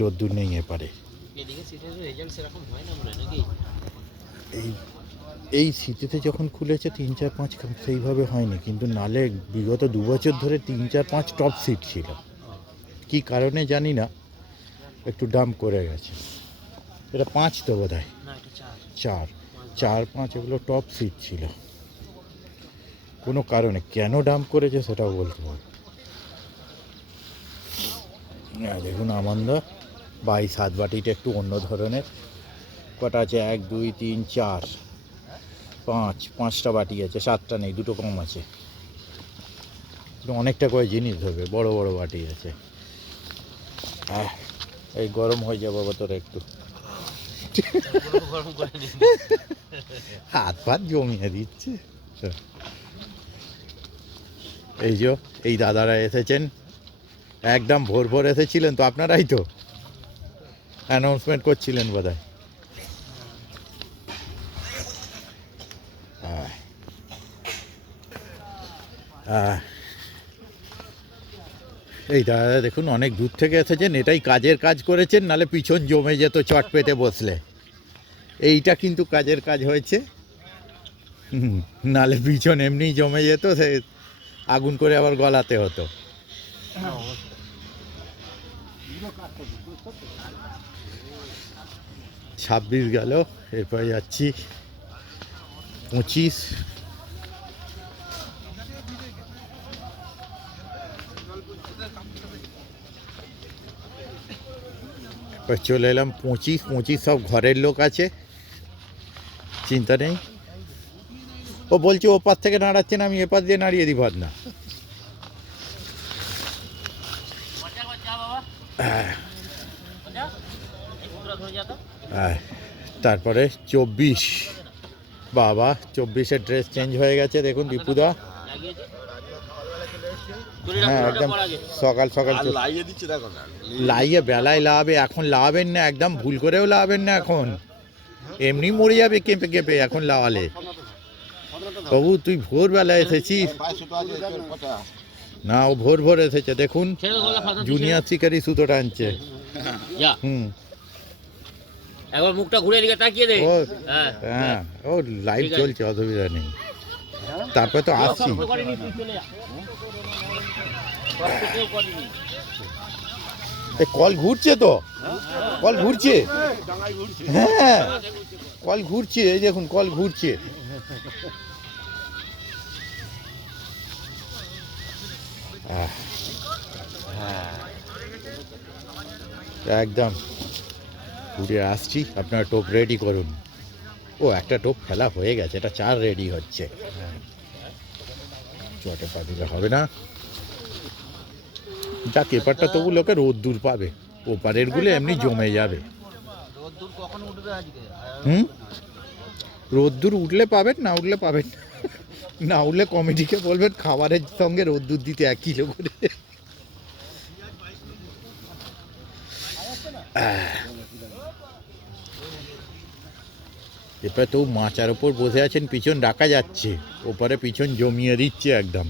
রোদ্দুর নেই এপারে। এই শীতেতে যখন খুলেছে 3-4-5 সেইভাবে হয়নি, কিন্তু নালে বিগত 2 বছর ধরে 3-4-5 টপ সিট ছিল। কি কারণে জানি না, একটু ডাম্প করে গেছে। এটা 5 তো বোধ হয়, 4-5 এগুলো টপ সিট ছিল। কোনো কারণে কেন ডাম্প করেছে সেটাও বলতে পারবো। দেখুন আমান্দা 22 হাত বাটিটা একটু অন্য ধরনের। কটা আছে? 1 2 3 4 5টা বাটি আছে, 7টা নেই, 2টো কম আছে। অনেকটা করে জিনিস ধরবে, বড় বড় বাটি আছে। এই গরম হয়ে যাবো তোর একটু। হাত ফাত জমিয়ে দিচ্ছে। এই দাদারা এসেছেন একদম ভোর ভোর এসেছিলেন তো আপনারাই তো অ্যানাউন্সমেন্ট করছিলেন বোধহয়। এই দাদা দেখুন অনেক দূর থেকে এসেছেন, এটাই কাজের কাজ করেছেন, নালে পিছন জমে যেত চট পেতে বসলে। এইটা কিন্তু কাজের কাজ হয়েছে, নালে পিছন এমনি জমে যেত, সে আগুন করে আবার গলাতে হতো। 26 গেল, এরপরে যাচ্ছি 25। চলে এলাম 25 সব ঘরের লোক আছে, চিন্তা নেই। ও বলছে ও পাশ থেকে নাড়াচ্ছে না, আমি এ পাশ দিয়ে নাড়িয়ে দিই ভাবনা। তারপরে 24, বাবা 24-এর ড্রেস চেঞ্জ হয়ে গেছে দেখুন দীপুদা। হ্যাঁ একদম সকাল সকাল লাইয়ে বেলায় লাগাবে, এখন লাগাবেন না, একদম ভুল করেও লাগাবেন না, এখন এমনি মরে যাবে কেঁপে কেঁপে এখন লাগালে। বাবু তুই ভোরবেলা এসেছিস না, ও ভোর ভোর এসেছে দেখুন, জুনিয়র শিকারি সুতো টানছে। একবার মুখটা ঘুরে দিকে তাকিয়ে দে। হ্যাঁ ও লাইভ চলছে, অসুবিধা নেই। তারপরে তো আসছি, কল ঘুরছে তো, কল ঘুরছে, হ্যাঁ কল ঘুরছে, এই দেখুন কল ঘুরছে। একদম ঘুরে আসছি, আপনারা টোপ রেডি করুন। ও একটা টোপ ফেলা হয়ে গেছে, এটা 4 রেডি হচ্ছে। চটে পা দিলে হবে না, যাক এপারটা তবু লোকে রোদ্দুর পাবে, ওপারের গুলো এমনি জমে যাবে। রোদ্দুর উঠলে পাবেন, না উঠলে পাবেন না, উঠলে কমিটিকে বলবেন খাবারের সঙ্গে রোদ্দুর দিতে 1 কিলো করে। এবার তো মাচার ওপর বসে আছেন, পিছন ডাকা যাচ্ছে, ওপারে পিছন জমিয়ে দিচ্ছে একদম।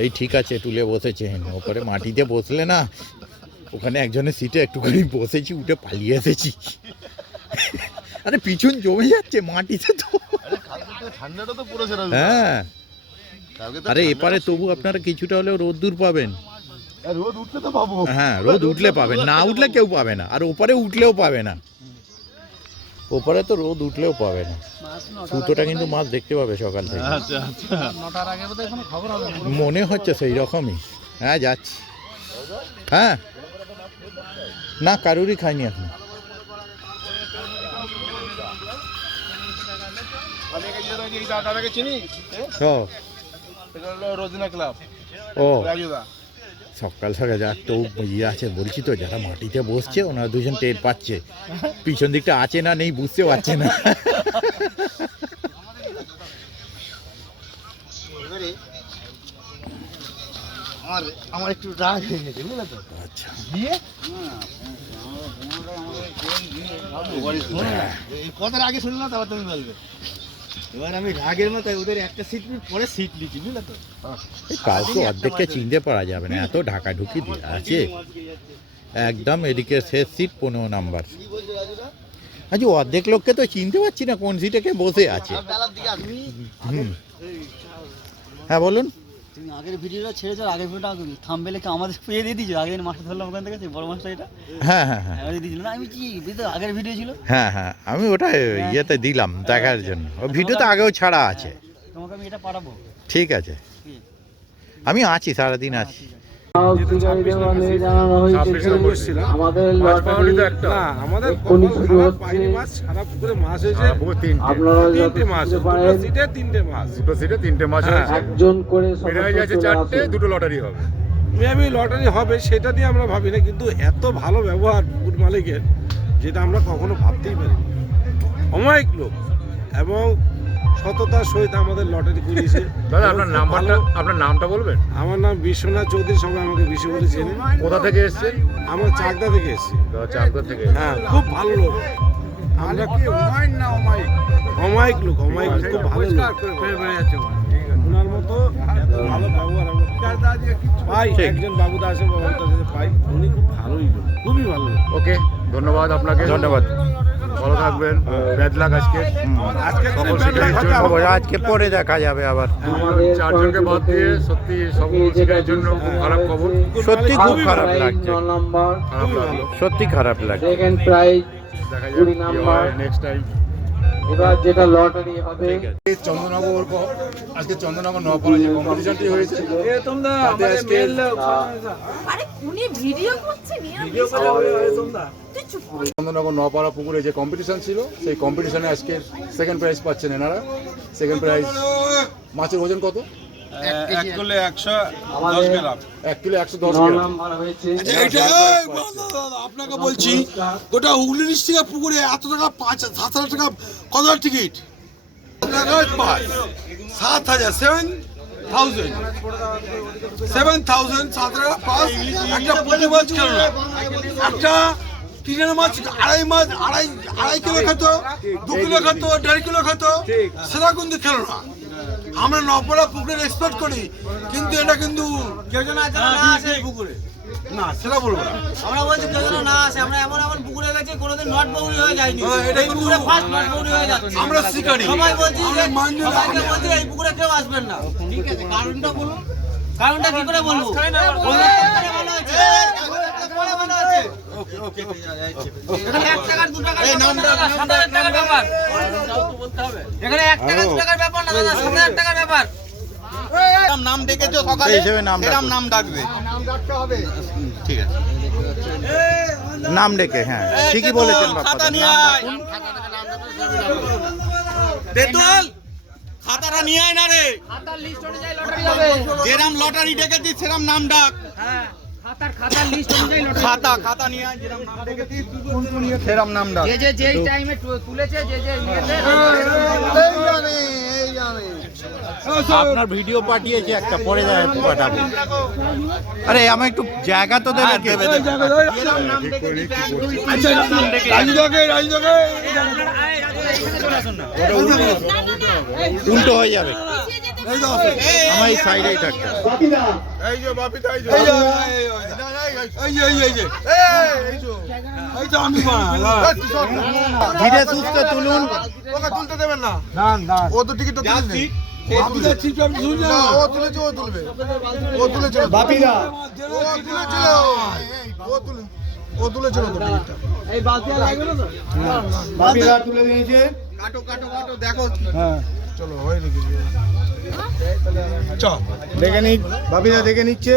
এই ঠিক আছে, তুলে বসেছেন ওপরে, মাটিতে বসলে না, ওখানে একজনের সিটে একটুখানি বসেছি, উঠে পালিয়ে এসেছি। আরে পিছন জমে যাচ্ছে মাটিতে তো। হ্যাঁ আরে এপারে তবু আপনারা কিছুটা হলেও রোদ্দুর পাবেন। হ্যাঁ রোদ উঠলে পাবেন, না উঠলে কেউ পাবে না, আর ওপারে উঠলেও পাবে না, ওপারে তো রোদ উঠলেও পাবে না। সুতোটা কিন্তু মাছ দেখতে পাবে সকাল থেকে, মনে হচ্ছে সেই রকমই। হ্যাঁ যাচ্ছি, হ্যাঁ না কারুরই খাইনি এখন। ও সকাল সকাল যা তো ইয়ে আছে, বলছি তো যারা মাটিতে বসছে ওনারা দুজন টের পাচ্ছে, পিছন দিকটা আছে না নেই বুঝতে পারছে না। আমার একটু রাগ হয়ে গেছে, বুঝলে তো। আচ্ছা কথার আগে শুনলাম, তারপর তুমি বলবে। এবার আমি রাগের মতো ওদের একটা সিট পরে সিট লিখি, বুঝলে তো। কাউকে অর্ধেককে চিনতে পারা যাবে না, এত ঢাকাঢুকি দিয়ে আছে একদম। এদিকে শেষ সিট 15 নাম্বার। আচ্ছা অর্ধেক লোককে তো চিনতে পারছি না কোন সিটে কে বসে আছে। হ্যাঁ বলুন। তুমি আগের ভিডিওটা ছেড়েছো, আগের ভিডিওটা থাম্বনেলে কি আমাদের পেয়ে দিয়ে দিয়েছো? আগের মাছটা ধরলাম ওখান থেকে, বড় মাছটা এটা। হ্যাঁ হ্যাঁ হ্যাঁ দিয়েছিল না, আমি কি তো আগের ভিডিও ছিল। হ্যাঁ হ্যাঁ আমি ওটা ইয়েতে দিলাম দেখার জন্য, ওই ভিডিও তো আগেও ছাড়া আছে। তোমাকে আমি এটা পাঠাবো। ঠিক আছে, আমি আছি, সারাদিন আছি। লটারি হবে সেটা দিয়ে আমরা ভাবি না, কিন্তু এত ভালো ব্যবহার পুকুর মালিকের, যেটা আমরা কখনো ভাবতেই পারি। অমায়িক লোক, এবং সততার সহিত আমাদের লটারি করিয়েছে। দাদা আপনার নামটা বলবেন? আমার নাম বিশ্বনাথ চৌধুরী, সবাই আমাকে বিশ্ব বলে চেনে। কোথা থেকে এসেছেন? আমরা চাকদা থেকে এসেছি। চাকদা থেকে? হ্যাঁ, খুব ভালো লোক। আমরা কি অমায়িক লোক, অমায়িক লোক, খুব ভালো লোক। ওনার মতো এত ভালো ব্যবহার পাই, একজন বাবুদা আছে, বাবুদার কাছে পাই, উনি খুব ভালোই লোক, খুবই ভালো লোক। ওকে, ধন্যবাদ আপনাকে। ধন্যবাদ, ভালো থাকবেন। ব্যাড লাক আজকে। আজকে পরে দেখা যাবে আবার। 4 জনকে বাদ দিয়ে সত্যি সকল শিকারের জন্য খুব খারাপ খবর। সত্যি খুব খারাপ লাগছে, খারাপ লাগলো, সত্যি খারাপ লাগছে। দেখা যাক কি হয় নেক্সট টাইম। এবার যেটা লটারি হবে চন্দননগর, আজকে চন্দননগর নপাড়া যে কম্পিটিশনটি হয়েছে, তাতে আজকে চন্দননগর নপাড়া পুকুরে যে কম্পিটিশন ছিল, সেই কম্পিটিশনে আজকে সেকেন্ড প্রাইজ পাচ্ছেন এনারা। সেকেন্ড প্রাইজ মাছের ওজন কত? 1 কিলো 110 গ্রাম। 1 কিলো 110 গ্রাম। আপনাকে বলছি, গোটা হুগলি ডিস্ট্রিক্টের পুকুরে এত টাকা 5,000 টাকা কত টিকিট? 7,000 7,000 একটা পুঁটি মাছ খেল না, একটা টিনের মাছ আড়াই কিলো খেত, 2 কিলো খেত, 1.5 কিলো খেত, সেটা কিন্তু খেল না। আমরা নপাড়া পুকুরে এক্সপেক্ট করি, কিন্তু এটা কিন্তু কেউ যেন পুকুরে না, সেটা বলবো না। আমরা বলছি কেউ যেন না আসে, আমরা এমন পুকুরে গেছি কোনোদিন নট বৌরি হয়ে যায়নি, এই পুকুরে ফার্স্ট নট বৌরি হয়ে যাচ্ছে। আমরা শিকারি, সবাই বলছি যে সবাইকে বলছি এই পুকুরে কেউ আসবেন না। ঠিক আছে, কারণটা বলুন। কারণটা কি করে বলবো? ভালো আছে, ভালো আছে। এখানে 1 টাকা 2 টাকা এই নামটা 7,000 টাকার ব্যাপার। এখানে 1 টাকা 2 টাকার ব্যাপার না, 7,000 টাকার ব্যাপার। নাম ডেকেছো সকালে, এরকম নাম ডাকবে, নাম ডাকতে হবে। ঠিক আছে, নাম ডেকে, হ্যাঁ ঠিকই বলেছেন। খাতা নিয়ে আয়, তেতুল খাতাটা নিয়ে আয় না রে, খাতার লিস্ট অনুযায়ী লটারি হবে। যেরাম লটারি ডেকেছিস সেরাম নাম ডাক। হ্যাঁ, খাতার লিস্ট অনুযায়ী লটারি। খাতা নিয়ে আয়, যেরাম নাম ডেকেছিস সেরাম নাম ডাক। যে টাইমে তুলেছে, যে নিয়েছে, এই জানে আপনার ভিডিও পাঠিয়েছে একটা, পরে পাঠাবো। আরে আমার একটু জায়গা তো দেবে। উল্টো হয়ে যাবে, আমার এই সাইডেই থাকবে। ধীরে সুস্থ তুলুন, তুলতে দেবেন না, ও তো টিকিট তুলে নিয়েছে। কাটো দেখো। হ্যাঁ চলো, হয় নাকি? চ দেখে নি, বাপিদা দেখে নিচ্ছে।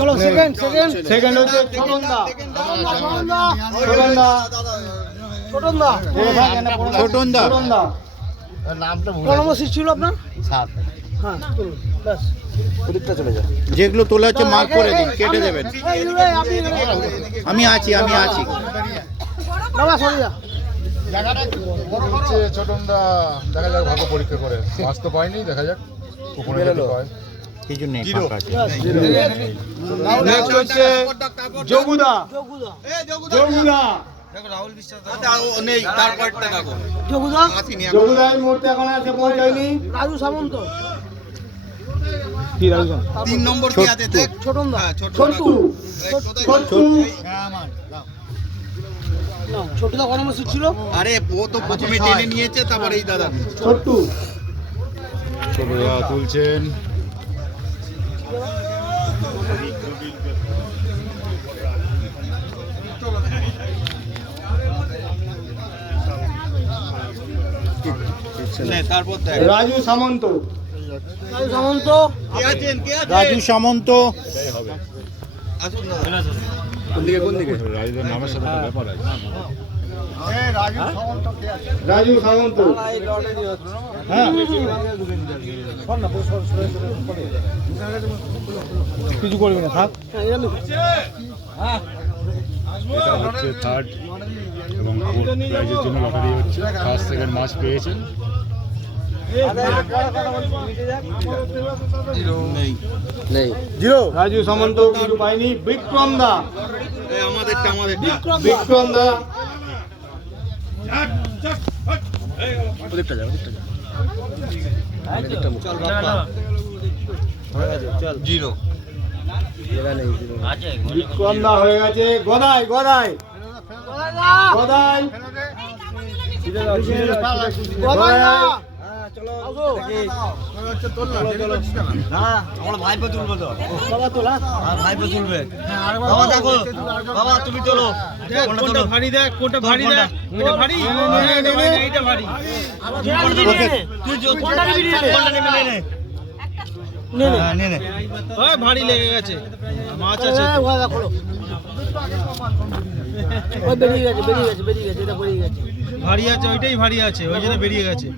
চলো সেকেন্ড হচ্ছে ছোটনদা। নামটা ছিল আপনার? হ্যাঁ, ব্যাস চলে যায়। যেগুলো তোলা হচ্ছে মার্ক করে দিন, কেটে দেবেন। আমি আছি ছোটনদা, দেখা যাক ভাগ্য পরীক্ষা করে। মাছ তো পাইনি, দেখা যাক পুকুরে যদি পায়। কিছু নেই, নেক্সট হচ্ছে যোগুদা। রাহুল বিশ্বাস নেই, তারপরটা দেখো। যোগুদা এই মুহূর্তে এখন আছে, পৌঁছায়নি। রাজু সামন্ত। কি রাজু? 3 নম্বর কি আছে দেখ। ছোটনদা, ছোটদা কোন মাসে ছিল? আরে ও তো প্রথমে টেনে নিয়েছে, তারপর এই দাদা ছোট্টু তুলছেন। তারপর রাজু সামন্ত। রাজু সামন্ত। কোন দিকে রাজুদের নামের সাথে ব্যাপার আছে। রাজু সামন্ত। হ্যাঁ, কিছু করবে না, থাক। এটা হচ্ছে থার্ড এবং এবং প্রাইজের জন্য লটারি হচ্ছে। ফার্স্ট সেকেন্ড মাছ পেয়েছেন। জিরো রাজু সামন্ত কিছু পাইনি। বিক্রম দা বিক্রম দা জিরো বিক্রম দা হয়ে গেছে। গদাই গদাই গদাই আমার ভাইপো তুলবে তো বাবা তোলা ভাইপো তুলবে বাবা দেখো বাবা তুমি তোলো কোনটা ভারী দেখ কোনটা ভারী দেখ এটা ভারী এইটা ভারী তুই কোনটা নিবি কোনটা নিবি নে ওই ভারী লেগে গেছে মাছ আছে ওই দেখো ওই বেরিয়ে গেছে এটা বেরিয়ে গেছে ভারী আছে ওইটাই ভারী আছে ওই জন্য বেরিয়ে গেছে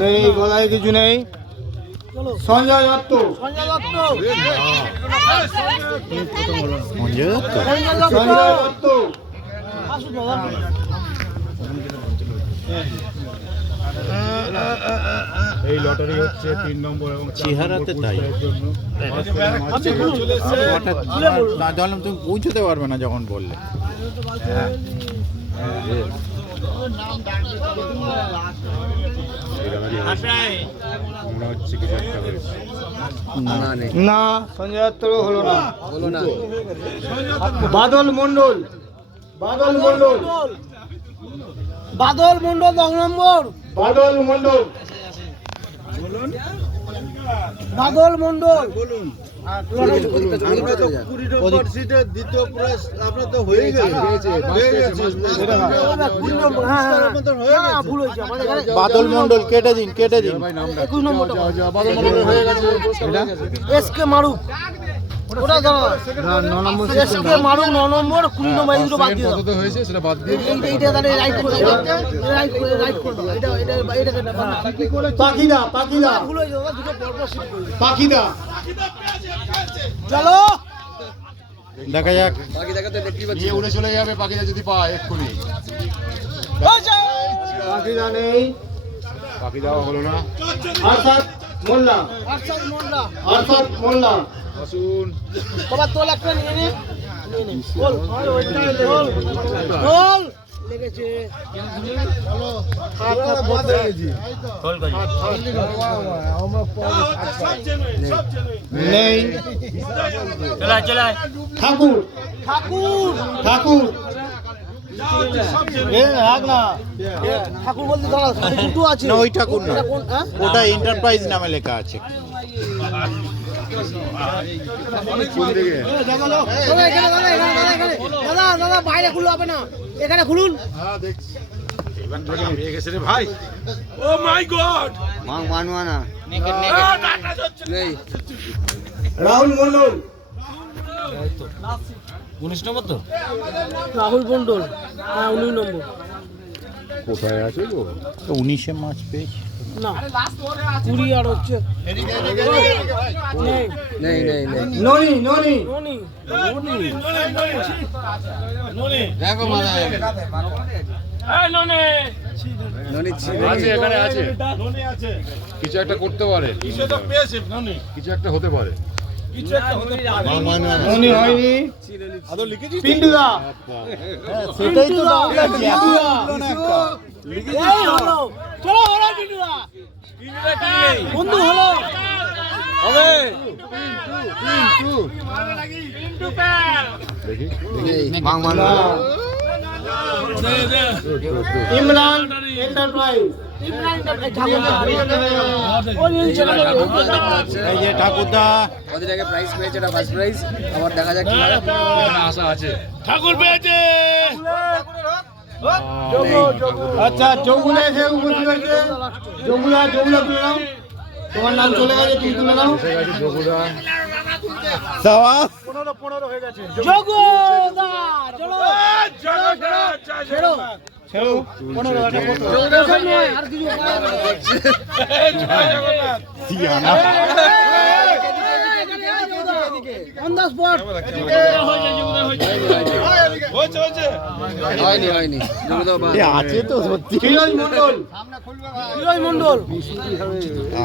নেই গদাই কিছু নেই। সঞ্জয় দত্ত সঞ্জয় দত্ত এই লটারি হচ্ছে 3 নম্বর এবং 4 চেহারাতে তাই। জানলাম তুমি পৌঁছতে পারবে না যখন বললে। মনে হচ্ছে কিছু একটা হয়েছে। না সঞ্জয় দত্ত হলো না বাদল মন্ডল 2 নম্বর বাদল মন্ডল বলুন। দ্বিতীয় পুরস্কার আপনার তো হয়ে গেছে। বাদল মন্ডল কেটে দিন 21 নম্বর বাদল মন্ডল হয়ে গেছে। এসকে মারুক ওটা দাও 9 নম্বর এসকে মারুক 9 নম্বর 20 নম্বর এগুলো বাদ দিয়ে দাও। কত হয়েছে সেটা বাদ দিয়ে এইটা তাহলে রাইট করে দাও এটা পাখিদা ভুল হয়ে যাবে দুটো পরপর শিট করে পাখিদা চলো দেখা যাক। নিয়ে উড়ে চলে যাবে পাখিটা যদি পায় এক্ষুনি। পাখিদা নেই পাখি দেওয়া হলো না। আরশাদ মোল্লা আসুন বাবা তোল একটা নিয়ে নে বল লেগেছে নেই ঠাকুর ঠাকুর বলতে দাঁড়া দুটো আছে না ওই ঠাকুর না, ওটা এন্টারপ্রাইজ নামে লেখা আছে। দাদা বাইরে খুলু হবে না, এখানে খুলুন। ভাই ও মাই গড রাহুল মন্ডল 19 নম্বর তো রাহুল মন্ডল 19 নম্বর কোথায় আছে গো? 19-এ মাছ পেয়েছি না 20 আর হচ্ছে ননি দেখো মারা আছে কিছু একটা করতে পারে, কিছু একটা হতে পারে। ননি হয়নি পিন্টুদা সেটাই তো চলো হলো পিন্টুদা বন্ধু হলো হবে ইমরান এন্টারপ্রাইজ এই যে ঠাকুরদা ওদের আগে প্রাইজ পেয়েছে, এটা ফার্স্ট প্রাইজ। আবার দেখা যাক কি হয়। এখানে আশা আছে। ঠাকুর পেয়েছে। আচ্ছা যোগুলা এসে উপস্থিত হয়েছে। যোগুলা তুলে নাও, তোমার নাম চলে গেছে, তুমি তুলে নাও। সাবাস 15 হয়ে গেছে। যোগুদা চলো ছেড়ো 15 আর কিছু আছে তো সত্যি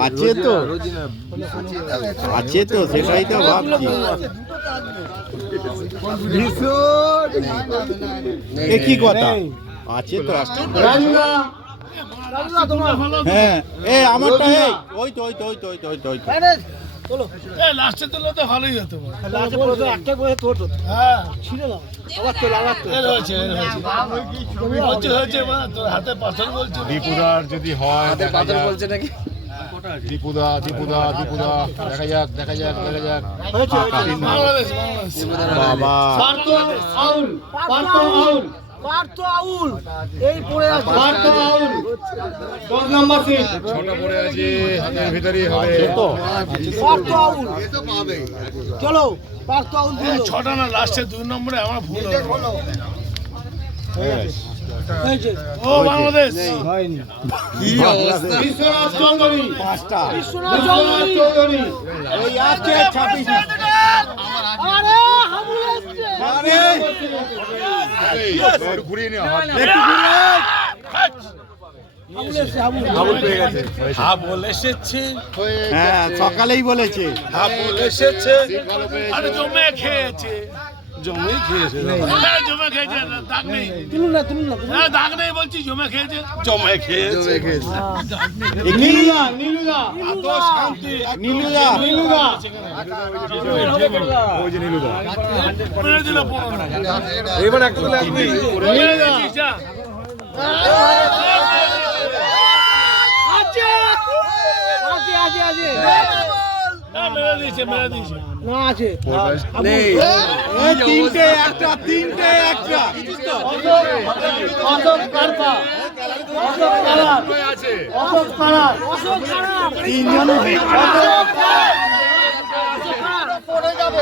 আছে তো আছে তো সেটাই তো ভাবছি কি কথা আছে তো হ্যাঁ এ আমারটা ওই তো ওই তো ওই তো ওই তো ওই তো ওই তো লাস্টে তোলা তো ভালোই হতো একটা করে তোর হ্যাঁ ছিল না আবার তো লাগাত হয়েছে তোর হাতে পাথর বলছে ত্রিপুরার যদি হয় হাতে পাথর বলছে নাকি দীপুদা দেখা যাক বাংলাদেশ বাবা পার্থ আউল এই পড়ে আছে পার্থ আউল 10 নাম্বার সিট ছটা পড়ে আছে হাতের ভিতরেই হবে তো পার্থ আউল চলো পার্থ আউল বলো ছটা না লাস্টে 2 নম্বরে আমার ভুল হলো ও বাংলাদেশ হয়নি কি অবস্থা বিশ্বনাথ চৌধুরী পাঁচটা বিশ্বনাথ চৌধুরী ওই আছে 26 আরে হাবুল আসছে আরে ঘুরিয়ে নিও হাত হাবুল পেয়ে গেছে হাবুল এসেছে হ্যাঁ সকালেই বলেছে হাবুল এসেছে আরে জমে খেয়েছে জমে খেয়েছে দাগ নেই তুলুন না হ্যাঁ দাগ নেই বলছি জমে খেয়েছে জমে খেয়েছে নীলুদা এত শান্তি নীলুদা ওই যে নীলুদা মেরে দিল এবার একটু লাগবে মেরে দিয়েছে না আছে নেই তিনটে একটা অশোক কারপা অশোক কারার অশোক কারার তিনজন পড়ে যাবে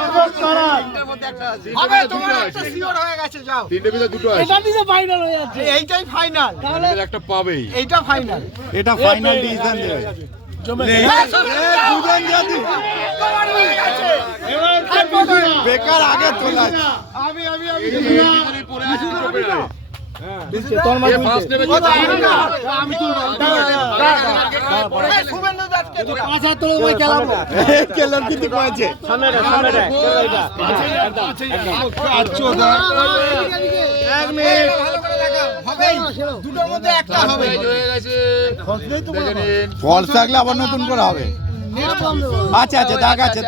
অশোক কারার হবে তোমার একটা সিওর হয়ে গেছে যাও তিনটে ভিতরে দুটো আছে এটা দিতে ফাইনাল হয়ে যাচ্ছে এইটাই ফাইনাল তাহলে একটা পাবেই এইটা ফাইনাল এটা ফাইনাল ডিসিশন দেবে বেকার আগে তোলা আমি পড়ে আছে দুটো পেড়ে তোর মাঝে ফার্স্ট নেবে আমি তুলবো শুভেন্দু দাসকে 5000 তোলো মই খেলাবো কেলার দিতে পারছে সামনে এক মিনিট হবে দুটোর মধ্যে একটা হবে হয়ে গেছে ফলস থাকলে আবার নতুন করে হবে আচ্ছা দাগ আছে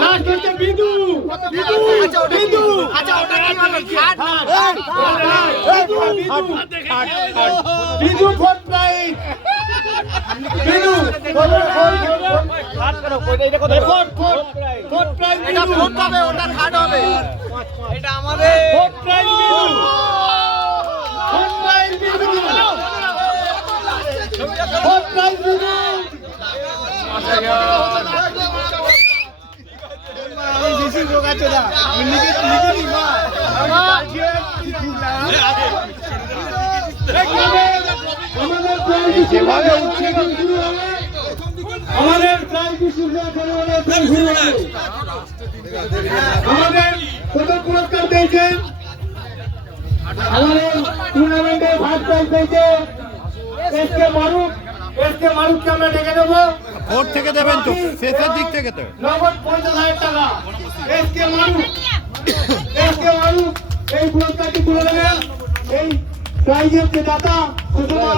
লাস্ট হচ্ছে বিদু আচ্ছা ওটা কি হবে বিদু ফোর্থ প্রাইজ বিদু ফোর্থ প্রাইজ এটা ফোর্থ হবে ওটা থার্ড হবে এটা আমাদের ফোর্থ প্রাইজ বিদু ফোর্থ প্রাইজ বিদু ফোর্থ প্রাইজ বিদু বেশি লোক আছে না আমাদের প্রথম পুরস্কার পেয়েছেন আমাদের টুর্নামেন্টের ফার্স্ট প্রাইজ পেয়েছে এসকে মারুফকে আমরা ডেকে দেবো ভোট থেকে দেবেন তো শেষের দিক থেকে তো নগদ 50,000 টাকা এসকে মারুফ এই পুরস্কারটি তুলে দেবেন এই প্রাইজের যে দাতা সুষমা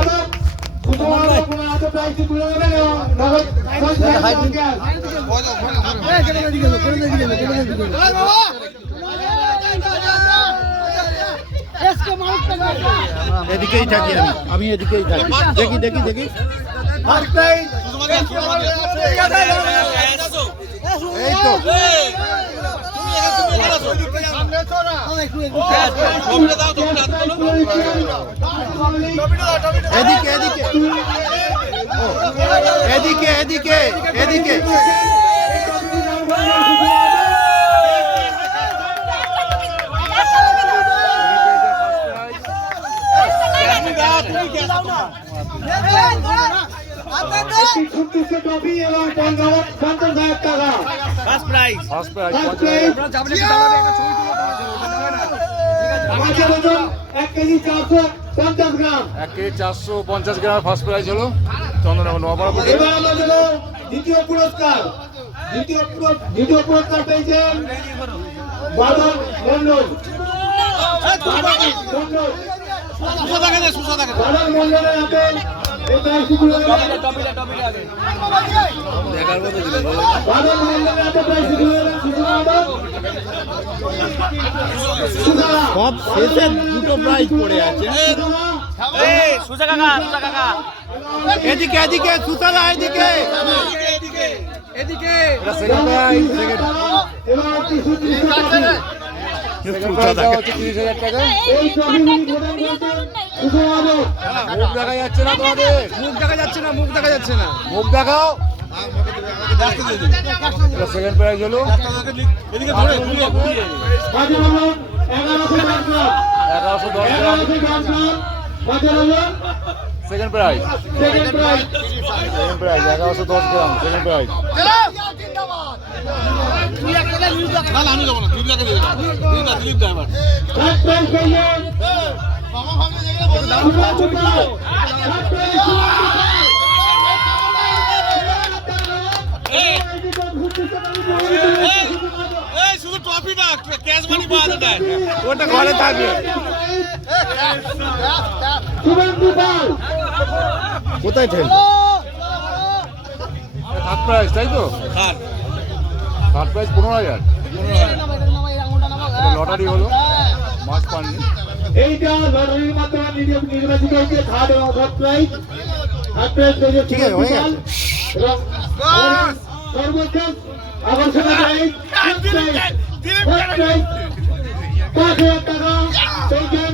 আদব প্রাইজটি তুলে দেবেন এবং নগদ 50,000 টাকা এদিকেই থাকি আমি এদিকেই থাকি দেখি ফার্স্ট প্রাইজ এই তো এদিকে এদিকে এদিকে এদিকে first prize first prize 1 KG 450 গ্রাম। 1 কেজি 450 গ্রাম ফার্স্ট প্রাইজ হলো চন্দননগর নোয়াপাড়া পুকুরে। এবার আমরা দেব দ্বিতীয় পুরস্কার। দ্বিতীয় পুরস্কার পেয়েছেন বাদল মন্ডল। বাদল মন্ডলের হাতে এই প্রাইজটি তুলে দেবেন। বাদল মন্ডলের হাতে প্রাইজটি তুলে দেবেন সব শেষে দুটো প্রাইজ পড়ে আছে। সুজা কাকা এদিকে এদিকে সুতাদা এদিকে এদিকে এটা সেকেন্ড প্রাইজ। এবার 30 টাকা। সেকেন্ড প্রাইজ হচ্ছে 30,000 টাকা। এই ট্রফিগুলি প্রদান করছেন সুজা। মুখ দেখা যাচ্ছে না তোমাদের, মুখ দেখা যাচ্ছে না মুখ দেখা যাচ্ছে না মুখ দেখাও। এটা সেকেন্ড প্রাইজ হলো 1110 গ্রাম। সেকেন্ড প্রাইজ 1110 গ্রাম সেকেন্ড প্রাইজ। শুধু ট্রফি না, ক্যাশ মানি পাওয়া যায়। ওটা ঘরে থাকবে। কোথায় ঠেল? থার্ড প্রাইজ তাই তো? Third prize 15,000। লটারি হলো মাছ পাননি। এইটা লটারির মাধ্যমে নির্বাচিত হয়েছে থার্ড এবং ফোর্থ প্রাইজ। থার্ড প্রাইজ পেয়েছে ঠিক আছে, হয়ে গেছে। এবং সর্বশেষ আকর্ষণীয় প্রাইজ ফার্স্ট প্রাইজ 5,000 টাকা পেয়েছেন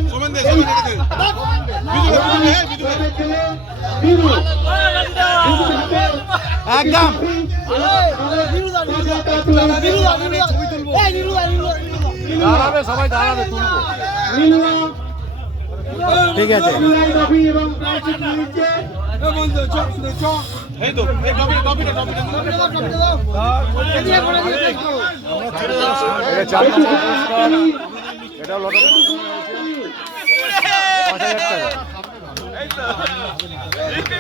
একদম দাঁড়াবে সবাই, দাঁড়াবে, তুলবো। ঠিক আছে। এবং প্রাইজ নিচ্ছে এটা 4 নম্বর পুরস্কার। এটা লটারি 5,000 টাকা।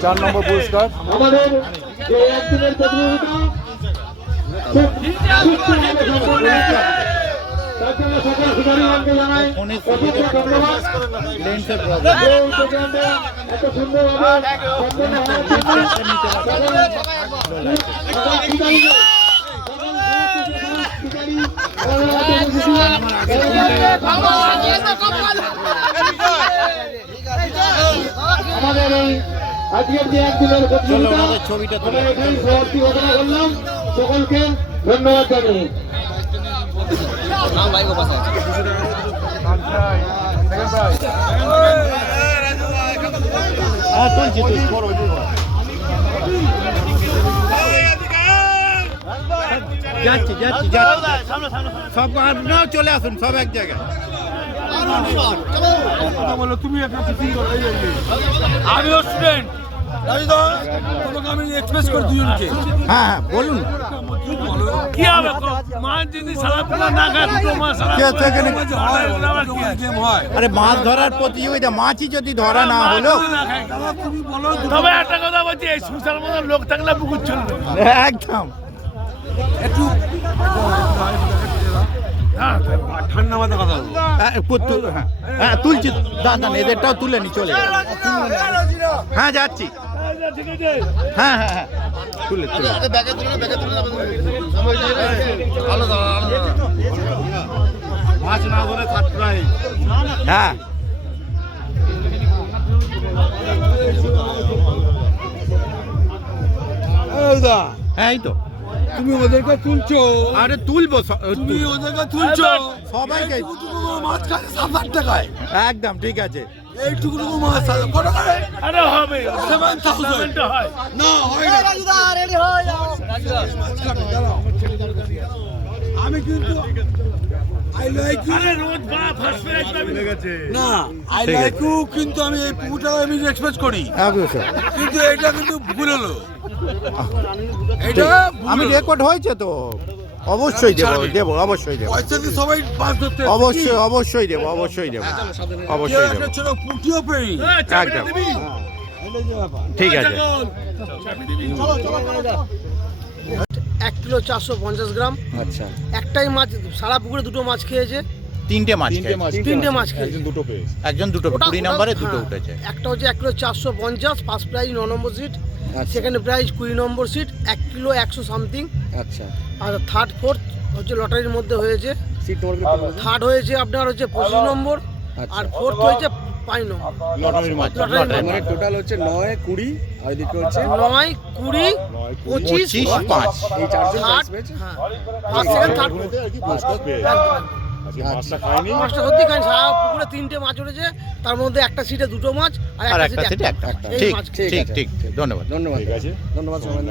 4 নম্বর পুরস্কার। আমাদের যে একদিনের প্রতিযোগিতা তার জন্য সকল শিকারীগণকে জানাই অসংখ্য ধন্যবাদ। এত সুন্দরভাবে সম্পন্ন হওয়ার জন্য সকল শিকারীকে আমাদের এই আজকের যে একদিনের প্রতিযোগিতা আমরা এখানে সমাপ্তি ঘোষণা করলাম। সকলকে ধন্যবাদ জানাই। যাচ্ছি যাচ্ছি যাচ্ছি, সব আপনারাও চলে আসুন, সব এক জায়গায়। আমিও স্টুডেন্ট, তোমাকে আমি এক্সপ্রেস করে দুজনকে। হ্যাঁ হ্যাঁ বলুন। কি হবে মাছ যদি সারা পোলা না খায়, দুটো মাছ সারা আরে মাছ ধরার প্রতিযোগিতা, মাছই যদি ধরা না হলো। তবে একটা কথা বলছি, এই সুশাল মতো লোক থাকলে পুকুর চলবে একদম। একটু ঠান্ডা মাথা কথা বলবো। হ্যাঁ তুলছি দাদা, এদেরটাও তুলে নি, চলে যাবে। হ্যাঁ যাচ্ছি। হ্যাঁ হ্যাঁ হ্যাঁ তুলে তুলে। মাছ না ধরে থার্ড প্রাইজ। হ্যাঁ হ্যাঁ এই তো তুমি ওদেরকে তুলছো, আরে তুলবো তুমি ওদেরকে তুলছো, সবাইকে এইটুকু মাছ খায় 7-8 টাকায়, একদম ঠিক আছে। এইটুকু মাছ কত করে? আরে হবে 7,000 হয় না, হয় না। মাছ কাটো, দাঁড়াও। আমি কিন্তু আই লাইক ইউ রোজ বা ফার্স্ট প্রাইজ পাবি না, আই লাইক ইউ, কিন্তু আমি এই পুকুরটা আমি এক্সপেক্ট করি, কিন্তু এটা কিন্তু ভুল হলো, এটা আমি রেকর্ড হয়েছে তো, অবশ্যই দেবো অবশ্যই দেবো, পয়সা দিয়ে সবাই মাছ ধরতে, অবশ্যই দেবো অবশ্যই দেবো। একটা ছোট পুঁটিও পেরি, একদম ঠিক আছে। 1 কিলো 450 গ্রাম। আচ্ছা, একটাই মাছ, সারা পুকুরে দুটো মাছ খেয়েছে, তিনটে মাছ তিনটে মাছ খেয়েছে, একজন দুটো পেয়েছে। একজন দুটো, 20 নম্বরে দুটো উঠেছে। একটা হচ্ছে 1 কিলো 450, ফার্স্ট প্রাইজ 9 নম্বর সিট, আচ্ছা। সেকেন্ড প্রাইজ 20 নম্বর সিট, 1 কিলো 100 সামথিং, আচ্ছা, আর থার্ড ফোর্থ হচ্ছে লটারির মধ্যে হয়েছে। সিট নম্বর থার্ড হয়েছে আপনার হচ্ছে 25 নম্বর, আর ফোর্থ হয়েছে 5 নম্বর। লটারির মাধ্যমে, লটারির মানে টোটাল হচ্ছে 9, 20 আর এদিকে হচ্ছে 9, 20, 25, 5। এই চারজন থার্ড, প্রাইজ পেয়েছে। হ্যাঁ, ফার্স্ট সেকেন্ড থার্ড আর কি পুরস্কার পেয়েছে। আজকে মাছটা খাইনি। মাছটা সত্যি খান, সারা পুকুরে 3টে মাছ উঠেছে, তার মধ্যে একটা সিটে 2টো মাছ, আর আর একটা একটা সিটে সিটে একটা। একটা। এই ঠিক মাছ ঠিক ঠিক, ধন্যবাদ। ধন্যবাদ, ঠিক আছে, ধন্যবাদ সবাই।